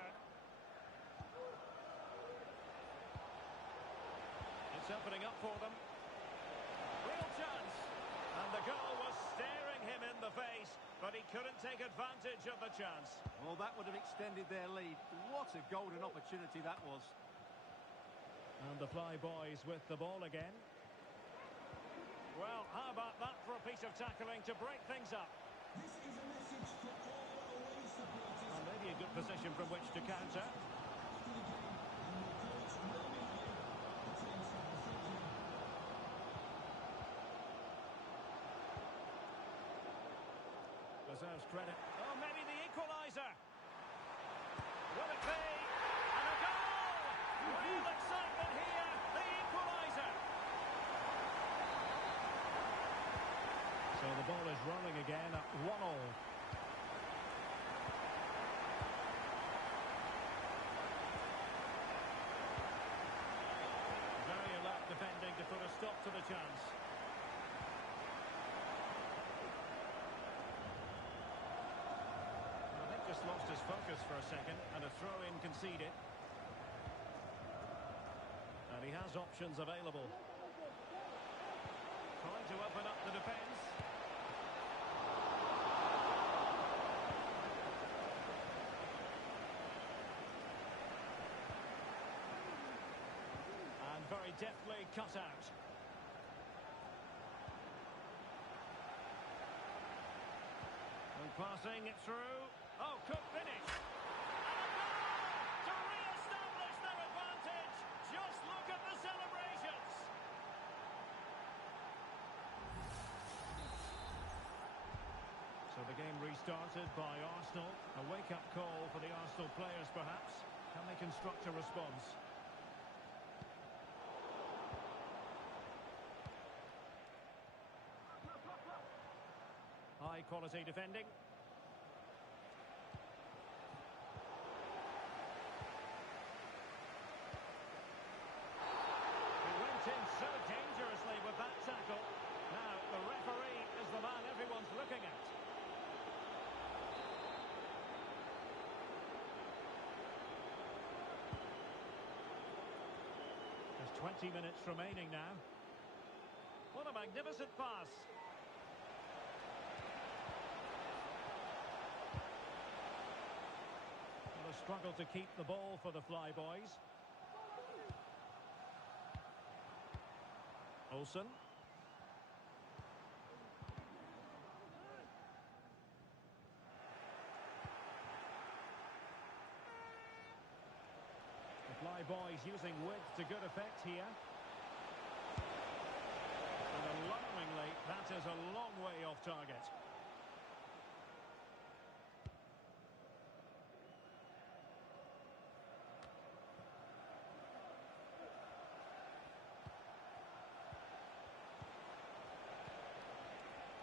It's opening up for them. Real chance. And the goal was staring him in the face, but he couldn't take advantage of the chance. Well, that would have extended their lead. What a golden opportunity that was. And the Flyboys with the ball again. Well, how about that for a piece of tackling to break things up? This is a message for all away supporters. Well, maybe a good position from which to counter. After the game, and your coach will be here to take some. Thank you. Deserves credit. Oh, maybe the equaliser. Will it be? And a goal! Real excitement here. The equaliser. So the ball is rolling again at 1-1. Very alert defending to put a stop to the chance. Well, I think just lost his focus for a second and a throw-in conceded. And he has options available. Trying to open up the defence. And very deftly cut out. And passing it through. Oh, could finish. And a goal to re-establish their advantage. Just look at the celebrations. So the game restarted by Arsenal. A wake-up call for the Arsenal players, perhaps. Can they construct a response? High-quality defending. He went in so dangerously with that tackle. Now, the referee is the man everyone's looking at. There's 20 minutes remaining now. What a magnificent pass. What a struggle to keep the ball for the Flyboys. Olsen. The Flyboys using width to good effect here. And alarmingly, that is a long way off target.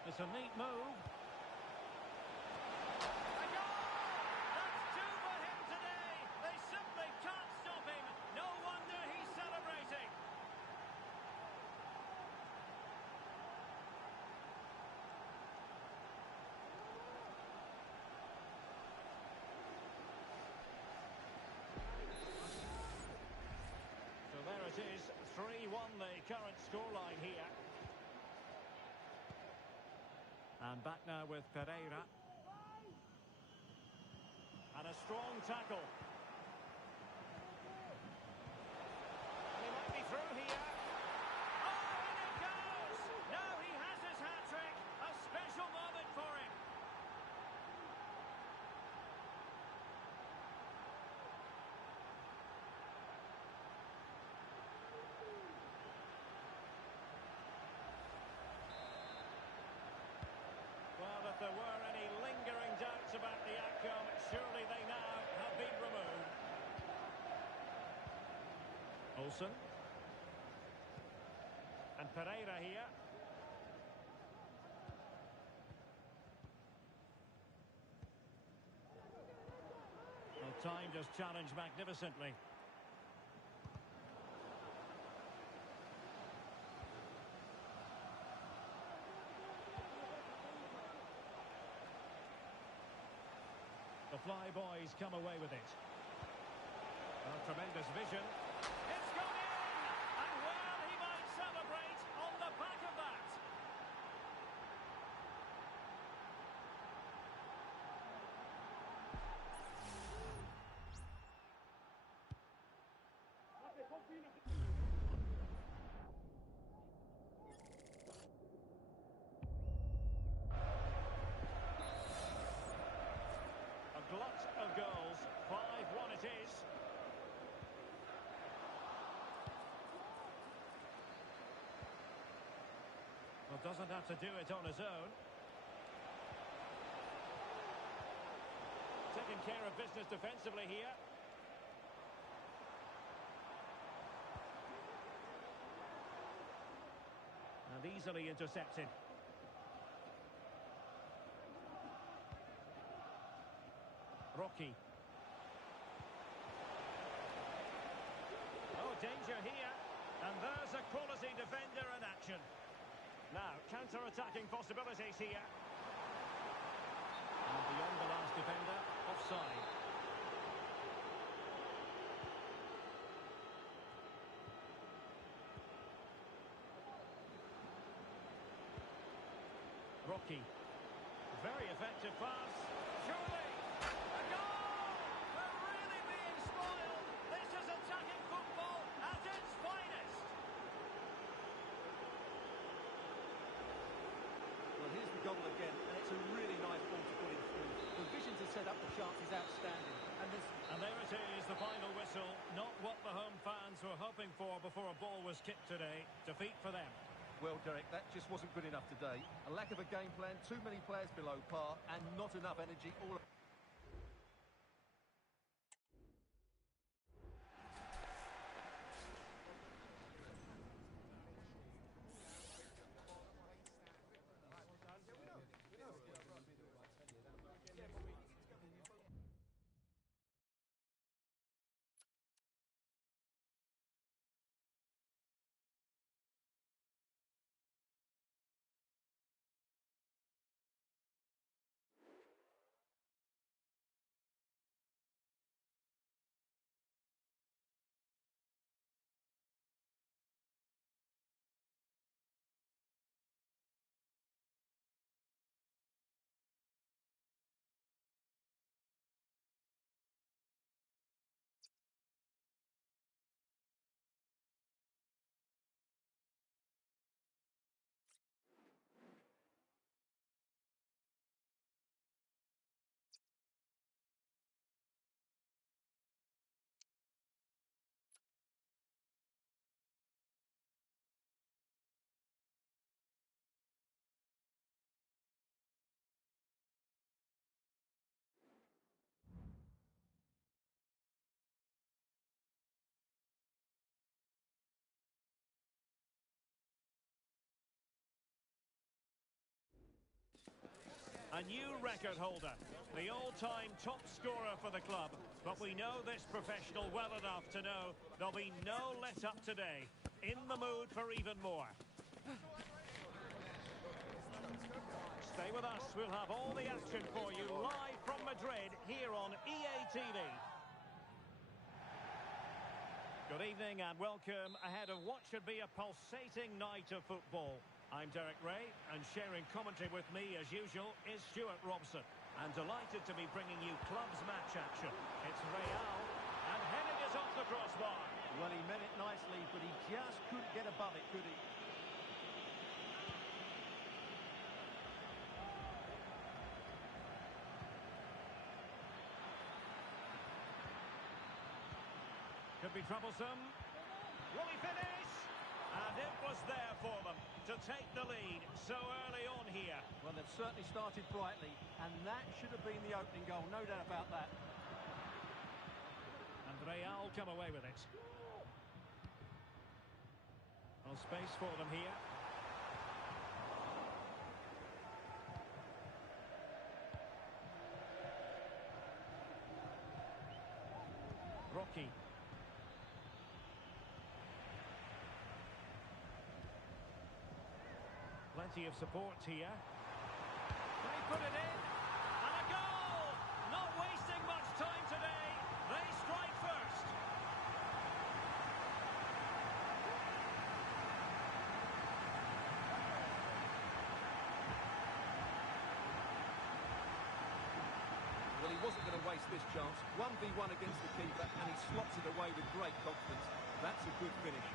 It's a neat move. A goal! That's two for him today. They simply can't stop the current scoreline here. And back now with Pereira. And a strong tackle. And he might be through here. Oh, and it goes! Now he has his hat-trick. A special moment for him. Well, if there were any lingering doubts about the outcome, surely they now have been removed. Olsen. And Pereira here. Well, time just challenged magnificently. The Fly Boys come away with it. Well, tremendous vision. It's gone in! And well, he might celebrate on the back of that. A glut of goals. 5-1 it is. Well, doesn't have to do it on his own. Taking care of business defensively here. And easily intercepted. Rocky. Oh, danger here. And there's a quality defender in action. Now, counter-attacking possibilities here. And beyond the last defender, offside. Rocky. Very effective pass. Surely! A goal! We're really being spoiled. This is attacking football at its finest. Well, here's the goal again, and it's a really nice ball to put in through. The vision to set up the chance is outstanding. And there it is, the final whistle. Not what the home fans were hoping for before a ball was kicked today. Defeat for them. Well, Derek, that just wasn't good enough today. A lack of a game plan, too many players below par, and not enough energy all. A new record holder, the all-time top scorer for the club. But we know this professional well enough to know there'll be no let-up today. In the mood for even more. Stay with us, we'll have all the action for you live from Madrid here on EA TV. Good evening and welcome ahead of what should be a pulsating night of football. I'm Derek Ray, and sharing commentary with me as usual is Stuart Robson. And delighted to be bringing you clubs match action. It's Real, and heading is off the crossbar. Well, he meant it nicely, but he just couldn't get above it, could he? Could be troublesome. Will he finish? And it was there for them to take the lead so early on here. Well, they've certainly started brightly, and that should have been the opening goal, no doubt about that. And Real come away with it. Well, space for them here. Rocky. Plenty of support here. Can he put it in? And a goal! Not wasting much time today. They strike first. Well, he wasn't going to waste this chance. 1v1 against the keeper, and he slots it away with great confidence. That's a good finish.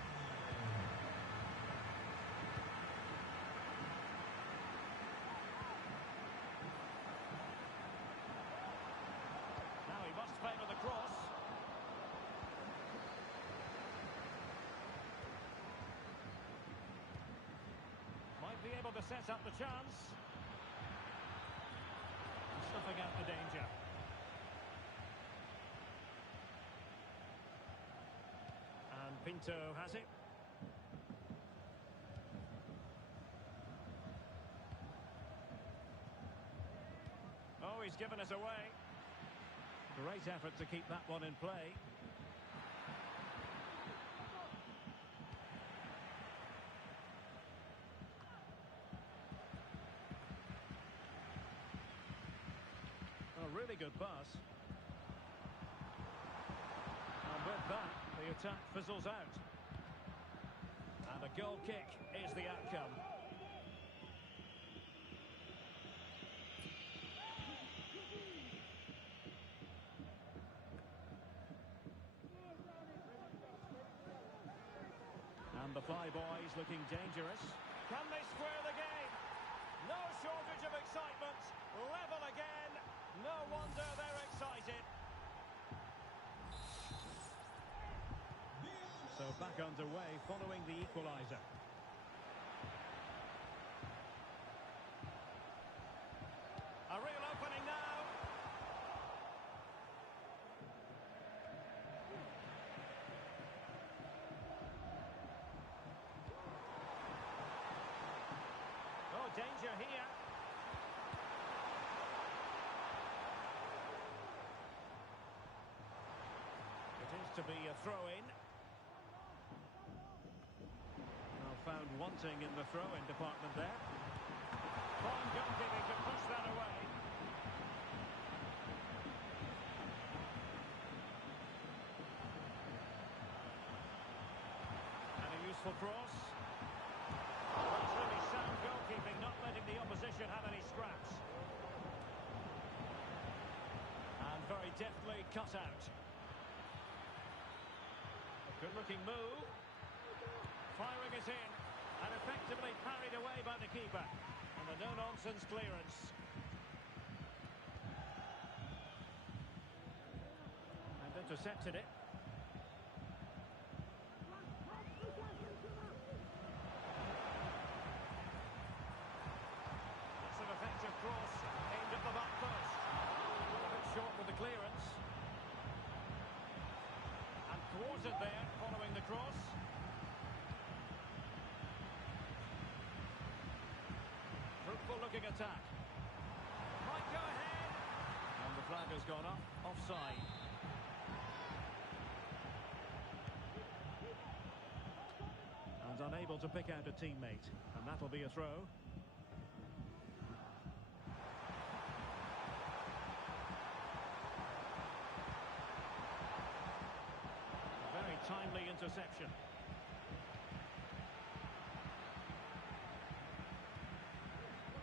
Now he must play with the cross. Might be able to set up the chance. Stuffing out the danger. And Pinto has it. Oh, he's given us away. Great effort to keep that one in play. A really good pass. And with that, the attack fizzles out. And a goal kick is the outcome. And the Flyboys looking dangerous. Can they square the game? No shortage of excitement. Level again. No wonder they're excited. So back underway following the equaliser. A real opening now. Oh, danger here. It is to be a throw-in. Well, found wanting in the throw-in department there. Fine goalkeeping to push that away. And a useful cross. That's really sound goalkeeping, not letting the opposition have any scraps. And very deftly cut out. Good-looking move. Firing it in. And effectively parried away by the keeper. And a no-nonsense clearance. And intercepted it. That's an effective cross aimed at the back post. A bit short with the clearance. And thwarted there following the cross. Fruitful looking attack. Might go ahead. And the flag has gone up. Offside. And unable to pick out a teammate. And that'll be a throw. timely interception.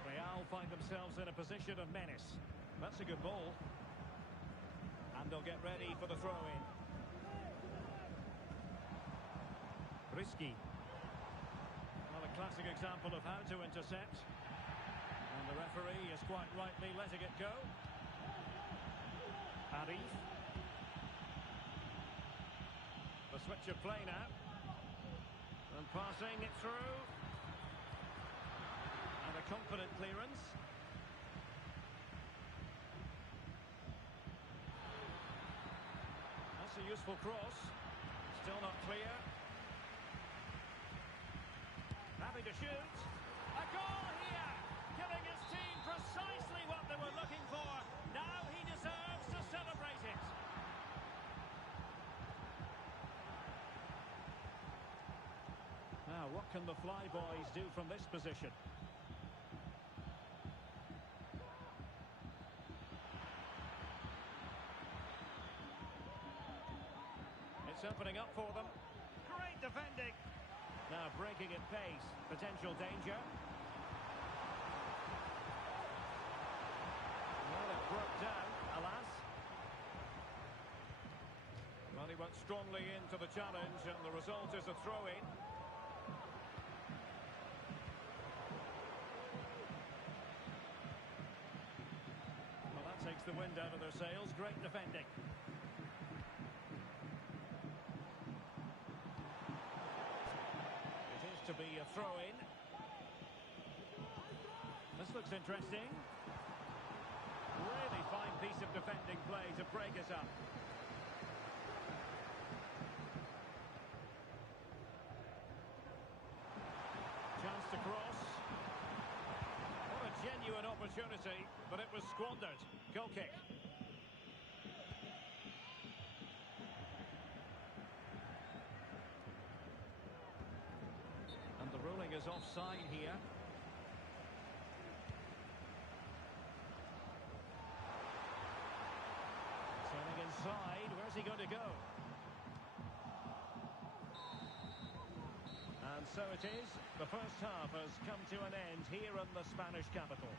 Real find themselves in a position of menace. That's a good ball. And they'll get ready for the throw-in. Risky. Well, a classic example of how to intercept. And the referee is quite rightly letting it go. Arif. The switch of play now. And passing it through. And a confident clearance. That's a useful cross. Still not clear. Happy to shoot. A goal here! Giving his team precisely what they were looking for. Now he deserves to celebrate it. Now, what can the Flyboys do from this position? It's opening up for them. Great defending. Now breaking at pace. Potential danger. Well, it broke down, alas. Well, he went strongly into the challenge, and the result is a throw-in. Well, that takes the wind out of their sails. Great defending. To be a throw-in. This looks interesting. Really fine piece of defending play to break us up. Chance to cross. What a genuine opportunity, but it was squandered. Goal kick. Is offside here. Turning inside, where's he going to go? And so it is. The first half has come to an end here in the Spanish capital.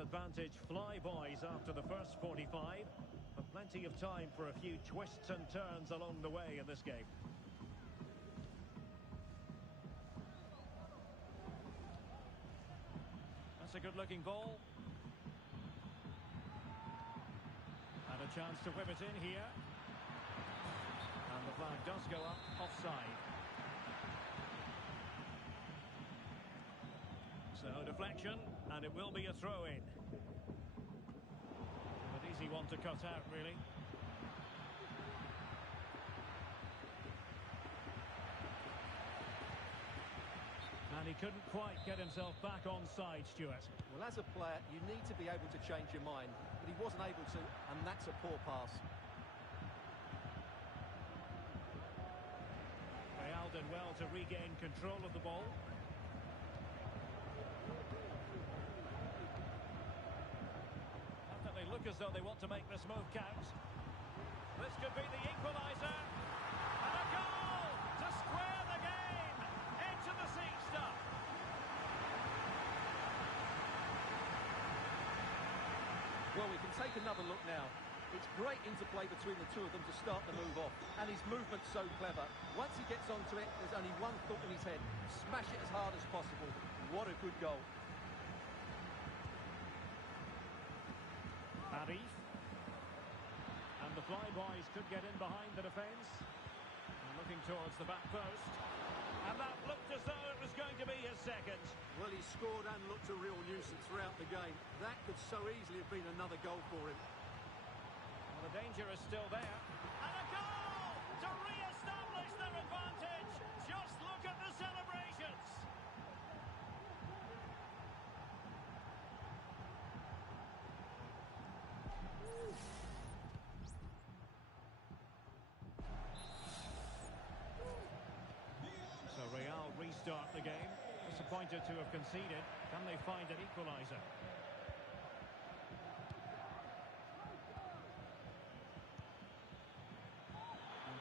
Advantage Flyboys after the first 45, but plenty of time for a few twists and turns along the way in this game. That's a good-looking ball. And a chance to whip it in here. And the flag does go up, offside. So deflection, and it will be a throw-in. An easy one to cut out, really. And he couldn't quite get himself back onside, Stuart. Well, as a player, you need to be able to change your mind, but he wasn't able to, and that's a poor pass. Real did well to regain control of the ball. They look as though they want to make this move count. This could be the equaliser. And a goal to square the game. Into the seat stuff. Well, we can take another look now. It's great interplay between the two of them to start the move off. And his movement's so clever. Once he gets onto it, there's only one thought in his head. Smash it as hard as possible. What a good goal. Arif. And the flyboys could get in behind the defence. And looking towards the back post. And that looked as though it was going to be his second. Well, he scored and looked a real nuisance throughout the game. That could so easily have been another goal for him. Well, the danger is still there. And a goal to re-establish their advantage. Just look at the celebrations. So Real restart the game. Disappointed to have conceded. Can they find an equaliser?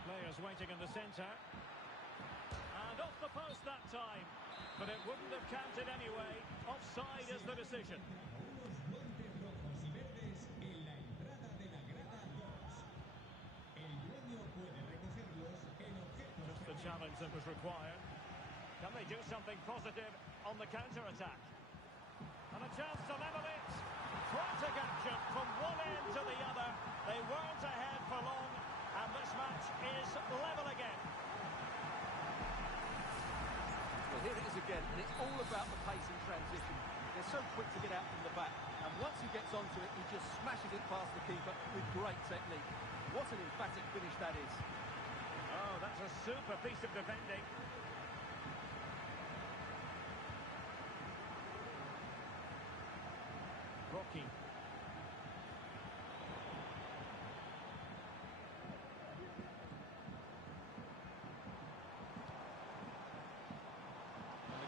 Players waiting in the centre. And off the post that time. But it wouldn't have counted anyway. Offside is the decision. Just the challenge that was required. Can they do something positive on the counter-attack? And a chance to level it. Frantic action from one end to the other. They weren't ahead for long. And this match is level again. Well, here it is again, and it's all about the pace in transition. They're so quick to get out from the back, and once he gets onto it, he just smashes it past the keeper with great technique. What an emphatic finish that is. Oh, that's a super piece of defending. Rocky.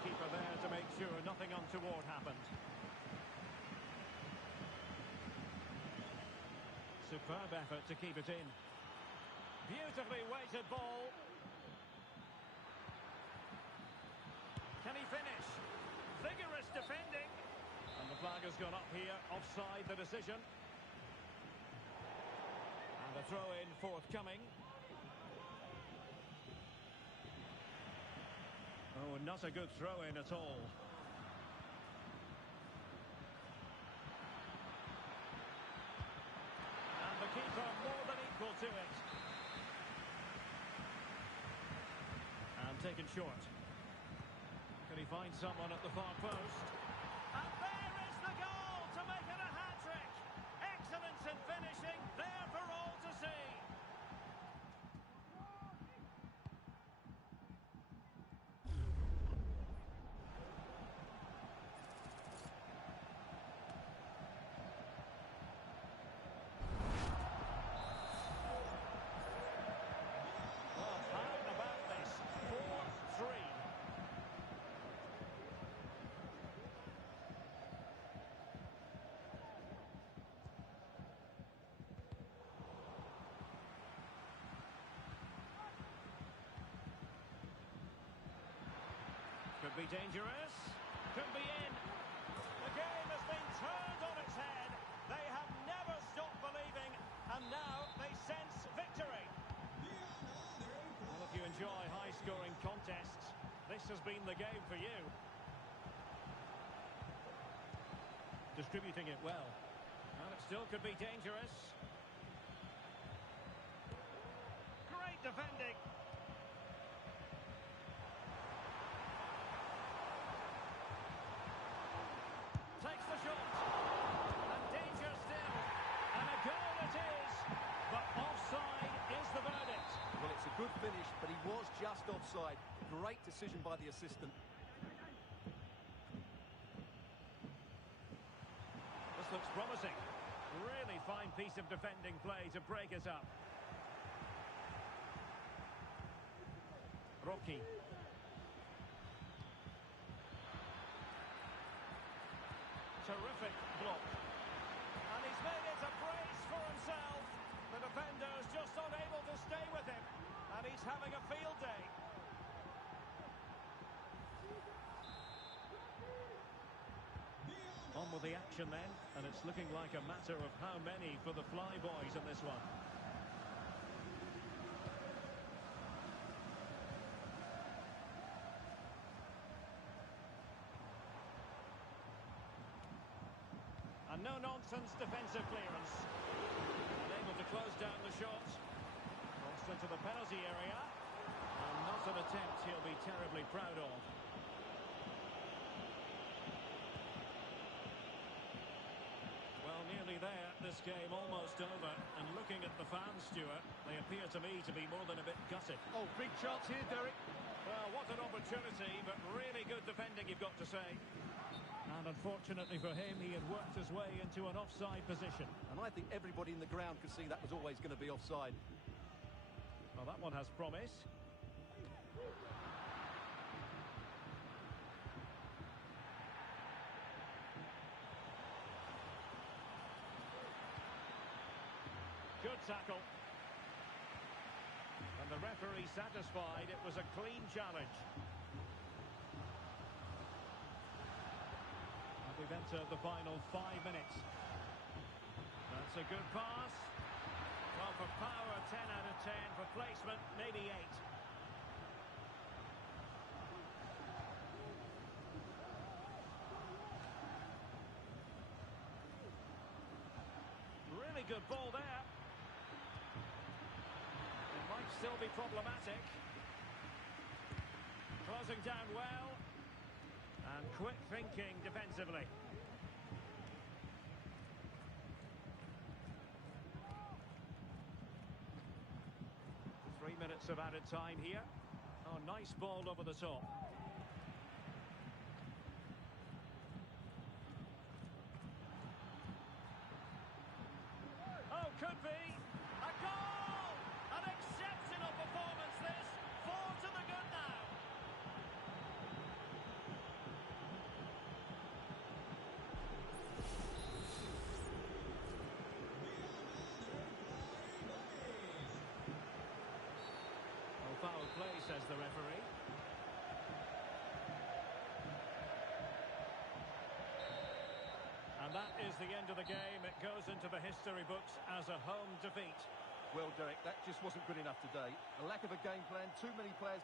Keeper there to make sure nothing untoward happened. Superb effort to keep it in. Beautifully weighted ball. Can he finish? Vigorous defending. And the flag has gone up here. Offside the decision. And a throw-in forthcoming. Oh, not a good throw-in at all. And the keeper more than equal to it. And taken short. Can he find someone at the far post? And there is the goal to make it a hat-trick. Excellence in finishing, there for all to see. Could be dangerous. Could be in. The game has been turned on its head. They have never stopped believing, and now they sense victory. Well, if you enjoy high-scoring contests, this has been the game for you. Distributing it well. And it still could be dangerous. Great defending. Takes the shot. And danger still. And a goal it is. But offside is the verdict. Well, it's a good finish, but he was just offside. Great decision by the assistant. This looks promising. Really fine piece of defending play to break it up. Rocky. Terrific block. And he's made it a brace for himself. The defender's just unable to stay with him. And he's having a field day. On on with the action then, and it's looking like a matter of how many for the Flyboys in this one. A no-nonsense defensive clearance. Unable to close down the shot. Crossed into the penalty area. And not an attempt he'll be terribly proud of. Well, nearly there. This game almost over. And looking at the fans, Stuart, they appear to me to be more than a bit gutted. Oh, big chance here, Derek. Well, what an opportunity, but really good defending, you've got to say. And unfortunately for him, he had worked his way into an offside position. And I think everybody in the ground could see that was always going to be offside. Well, that one has promise. Good tackle. And the referee satisfied it was a clean challenge. And we've entered the final 5 minutes. That's a good pass. Well, for power, 10 out of 10. For placement, maybe 8. Really good ball there. It might still be problematic. Closing down well. And quick thinking defensively. 3 minutes of added time here. Oh, nice ball over the top. Oh, could be. A goal! An exceptional performance this. 4 to the good now. Oh, foul play, says the referee. And that is the end of the game. It goes into the history books as a home defeat. Well, Derek, that just wasn't good enough today. A lack of a game plan, too many players.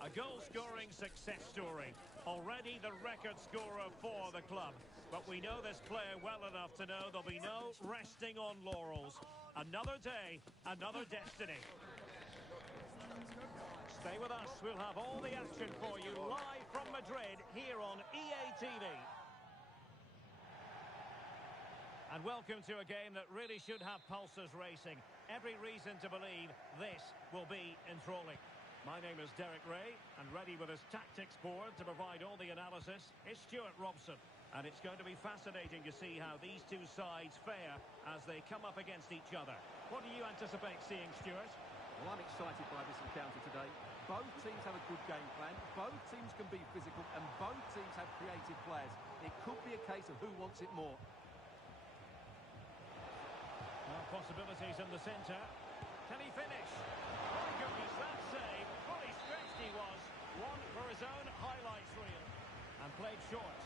A goal-scoring success story. Already the record scorer for the club. But we know this player well enough to know there'll be no resting on laurels. Another day, another destiny. Stay with us. We'll have all the action for you live from Madrid here And welcome to a game that really should have pulses racing. Every reason to believe this will be enthralling. My name is Derek Ray, and ready with his tactics board to provide all the analysis is Stuart Robson. And it's going to be fascinating to see how these two sides fare as they come up against each other. What do you anticipate seeing, Stuart? Well, I'm excited by this encounter today. Both teams have a good game plan, both teams can be physical, and both teams have creative players. It could be a case of who wants it more. Well, possibilities in the centre. Can he finish? My goodness, that save. Fully stretched he was. One for his own highlights reel. And played short.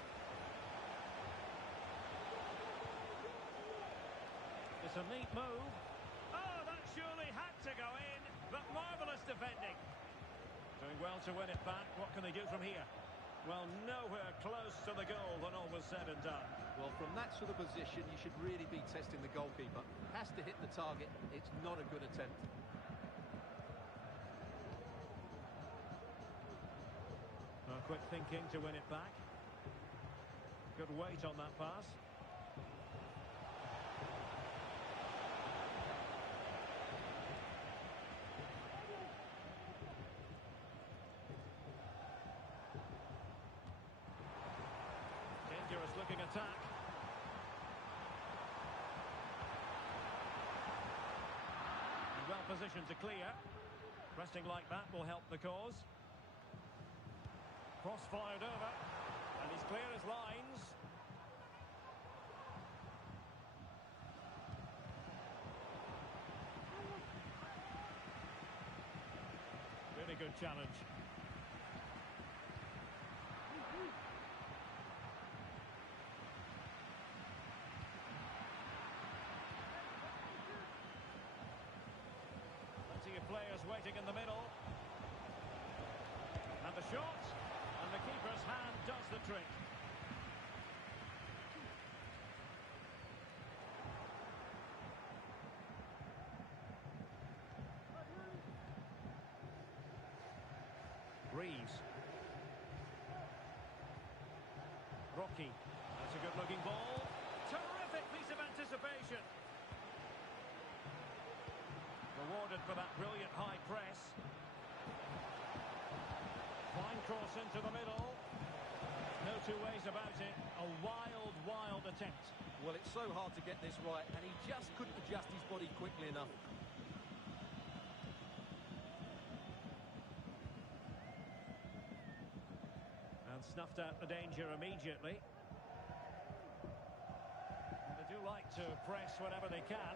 It's a neat move. Oh, that surely had to go in. But marvellous defending. Doing well to win it back. What can they do from here? Well, nowhere close to the goal when all was said and done. Well, from that sort of position, you should really be testing the goalkeeper. Has to hit the target. It's not a good attempt. Well, quick thinking to win it back. Good weight on that pass. Dangerous looking attack. And well positioned to clear. Pressing like that will help the cause. Cross fired over. And he's clear as lines. Really good challenge. Plenty of players waiting in the middle. And the shot. And the keeper's hand does the trick. Reeves. Rocky. That's a good-looking ball. Terrific piece of anticipation. Rewarded for that brilliant high press. Fine cross into the middle. No two ways about it. A wild, wild attempt. Well, it's so hard to get this right, and he just couldn't adjust his body quickly enough. And snuffed out the danger immediately. And they do like to press whenever they can.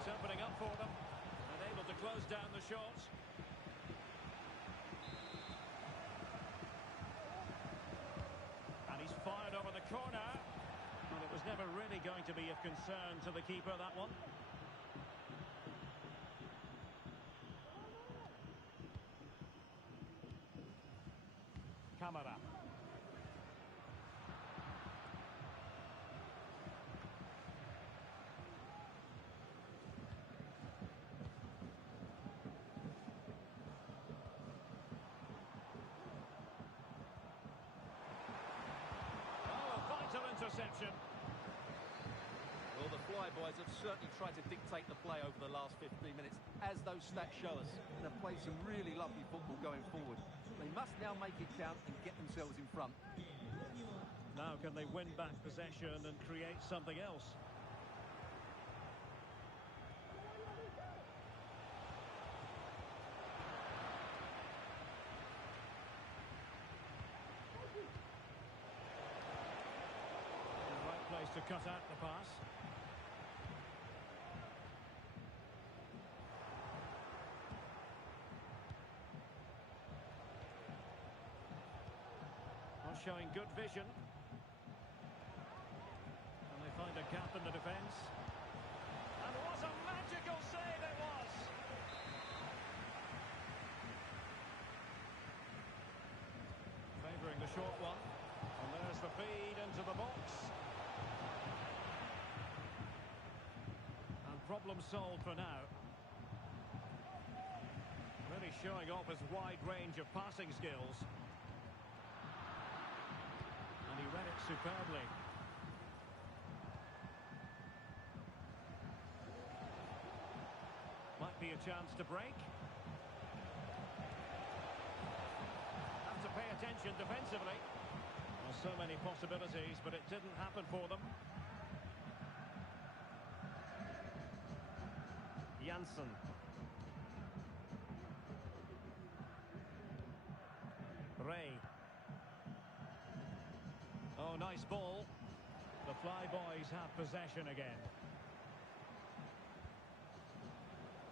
It's opening up for them. And able to close down the shots. And he's fired over the corner. Well, it was never really going to be of concern to the keeper, that one. Camara. Interception. Well, the Flyboys have certainly tried to dictate the play over the last 15 minutes, as those stats show us, and have played some really lovely football going forward. They must now make it count and get themselves in front. Now can they win back possession and create something else? To cut out the pass. Well, showing good vision. And they find a gap in the defence. And what a magical save it was! Favouring the short one. And there's the feed into the box. problem solved for now. Really showing off his wide range of passing skills. And he read it superbly. Might be a chance to break. Have to pay attention defensively. Well, so many possibilities, but it didn't happen for them. Janssen. Ray. Oh, nice ball. The Flyboys have possession again.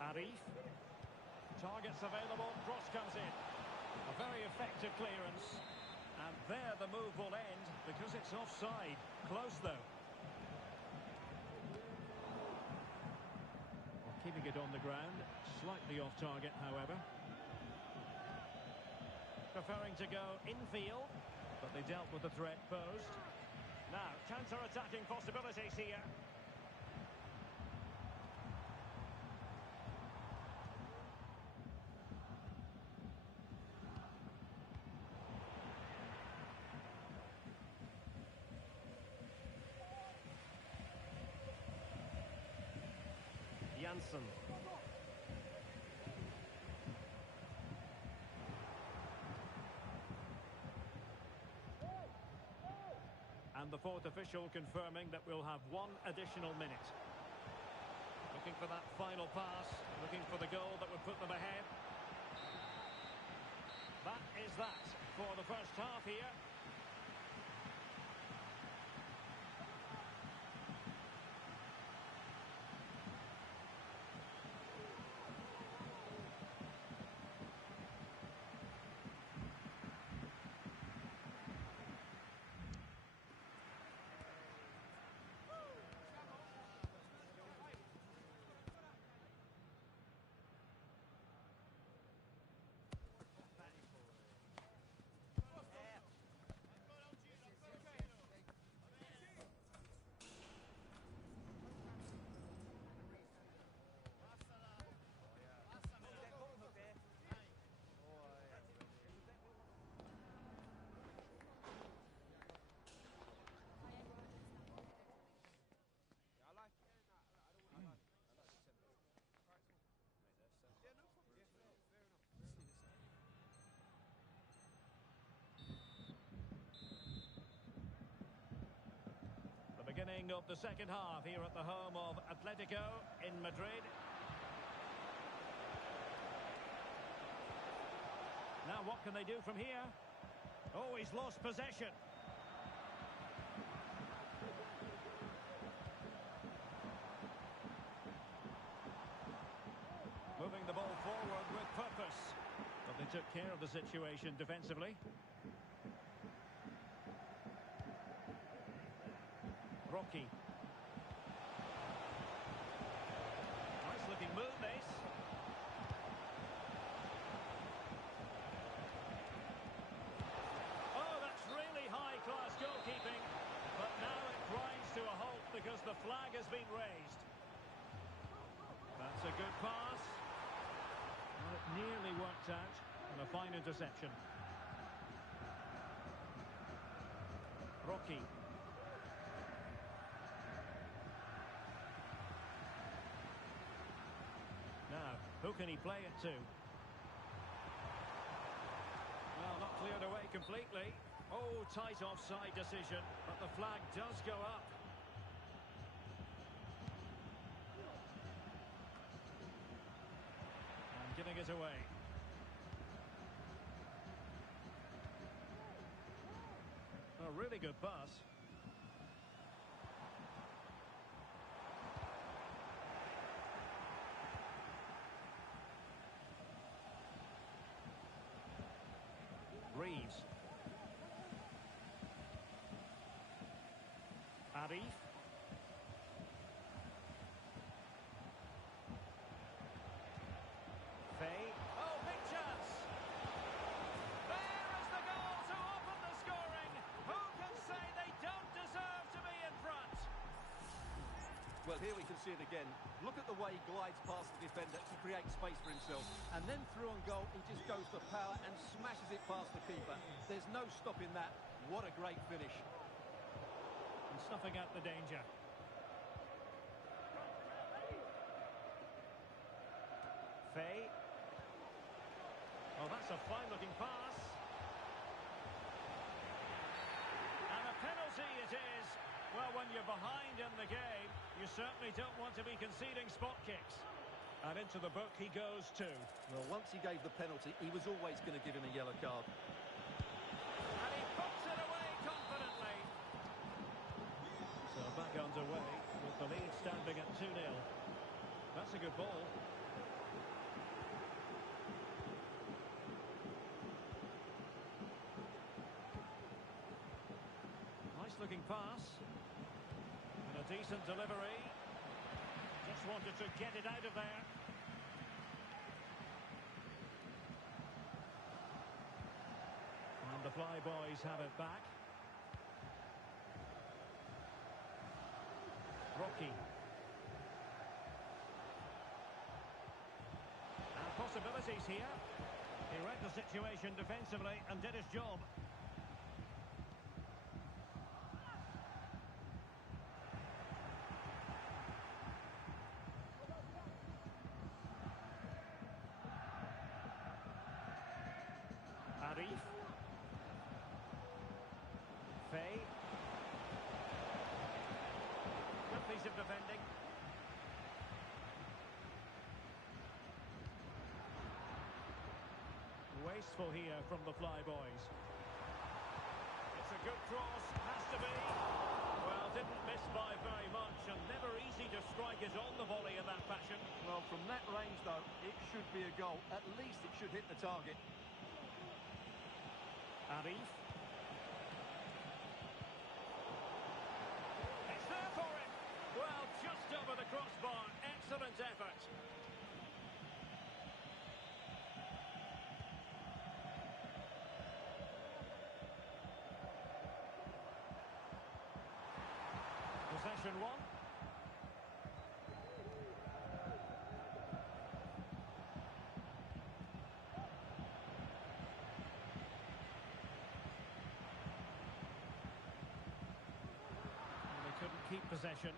Arif. Targets available, cross comes in. A very effective clearance. And there the move will end because it's offside. Close though. Well, keeping it on the ground. Slightly off target, however. Preferring to go infield, but they dealt with the threat posed. Now, counter-attacking possibilities here. Janssen. And the fourth official confirming that we'll have one additional minute. Looking for that final pass, looking for the goal that would put them ahead. That is that for the first half here. Beginning of the second half here at the home of Atletico in Madrid. Now what can they do from here? Oh, he's lost possession. Moving the ball forward with purpose. But they took care of the situation defensively. Rocky. Nice looking move, this. Oh, that's really high-class goalkeeping. But now it grinds to a halt because the flag has been raised. That's a good pass. Well, it nearly worked out. And a fine interception. Rocky. Who can he play it to? Well, not cleared away completely. Oh, tight offside decision, but the flag does go up. And giving it away. A really good pass. Reeves. Arif. Faye. Oh, big chance. There is the goal to open the scoring. Who can say they don't deserve to be in front? Well, But here we can see it again. Look at the way he glides past the defender to create space for himself. And then through on goal, he just goes for power and smashes it past the keeper. There's no stopping that. What a great finish. And snuffing out the danger. Faye. Oh, that's a fine-looking pass. And a penalty it is. Well, when you're behind in the game, you certainly don't want to be conceding spot kicks. And into the book he goes too. Well, once he gave the penalty, he was always going to give him a yellow card. And he puts it away confidently. So back underway with the lead standing at 2-0. That's a good ball. Nice looking pass. And a decent delivery. Just wanted to get it out of there. And the Flyboys have it back. Rocky. And possibilities here. He read the situation defensively and did his job. Arif. Faye. Good piece of defending. Wasteful here from the Flyboys. It's a good cross, has to be. Well, didn't miss by very much, and never easy to strike it on the volley in that fashion. Well, from that range, though, it should be a goal. At least it should hit the target. Arif. It's there for him. Well, just over the crossbar. Excellent effort. Possession one. Couldn't keep possession.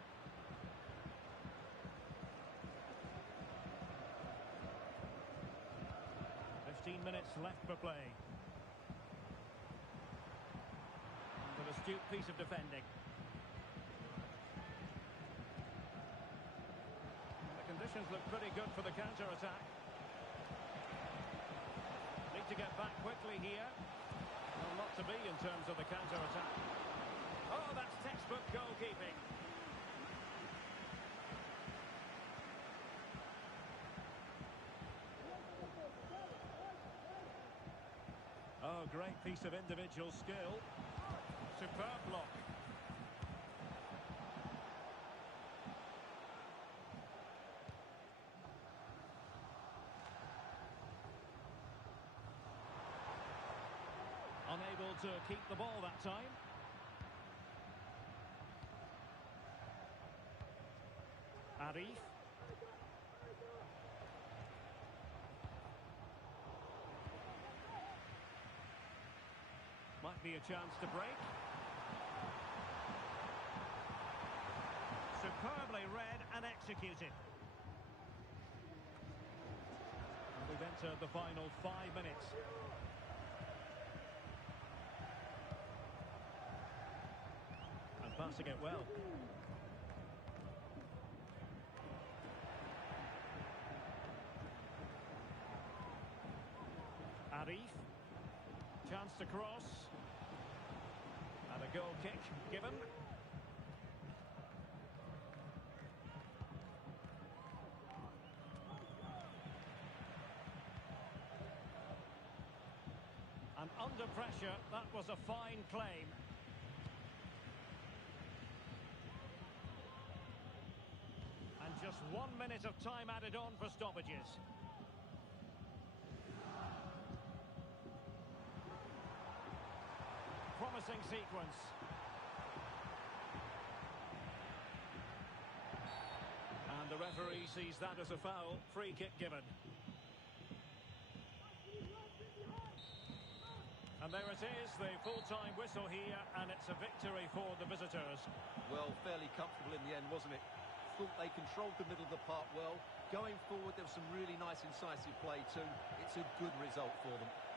Minutes left for play. And an astute piece of defending. The conditions look pretty good for the counter-attack. Need to get back quickly here. Well, not to be in terms of the counter-attack. Oh, that's textbook goalkeeping. Oh, great piece of individual skill. Superb block. Unable to keep the ball that time. Arif. Might be a chance to break. Superbly read and executed. And we've entered the final 5 minutes. And passing it well. Arif. Chance to cross. And a goal kick given. And under pressure, that was a fine claim. And just 1 minute of time added on for stoppages. Promising sequence. referee sees that as a foul. Free kick given. And there it is, the full-time whistle here, and it's a victory for the visitors. Well, fairly comfortable in the end, wasn't it? Thought they controlled the middle of the park well. Going forward, there was some really nice incisive play too. It's a good result for them.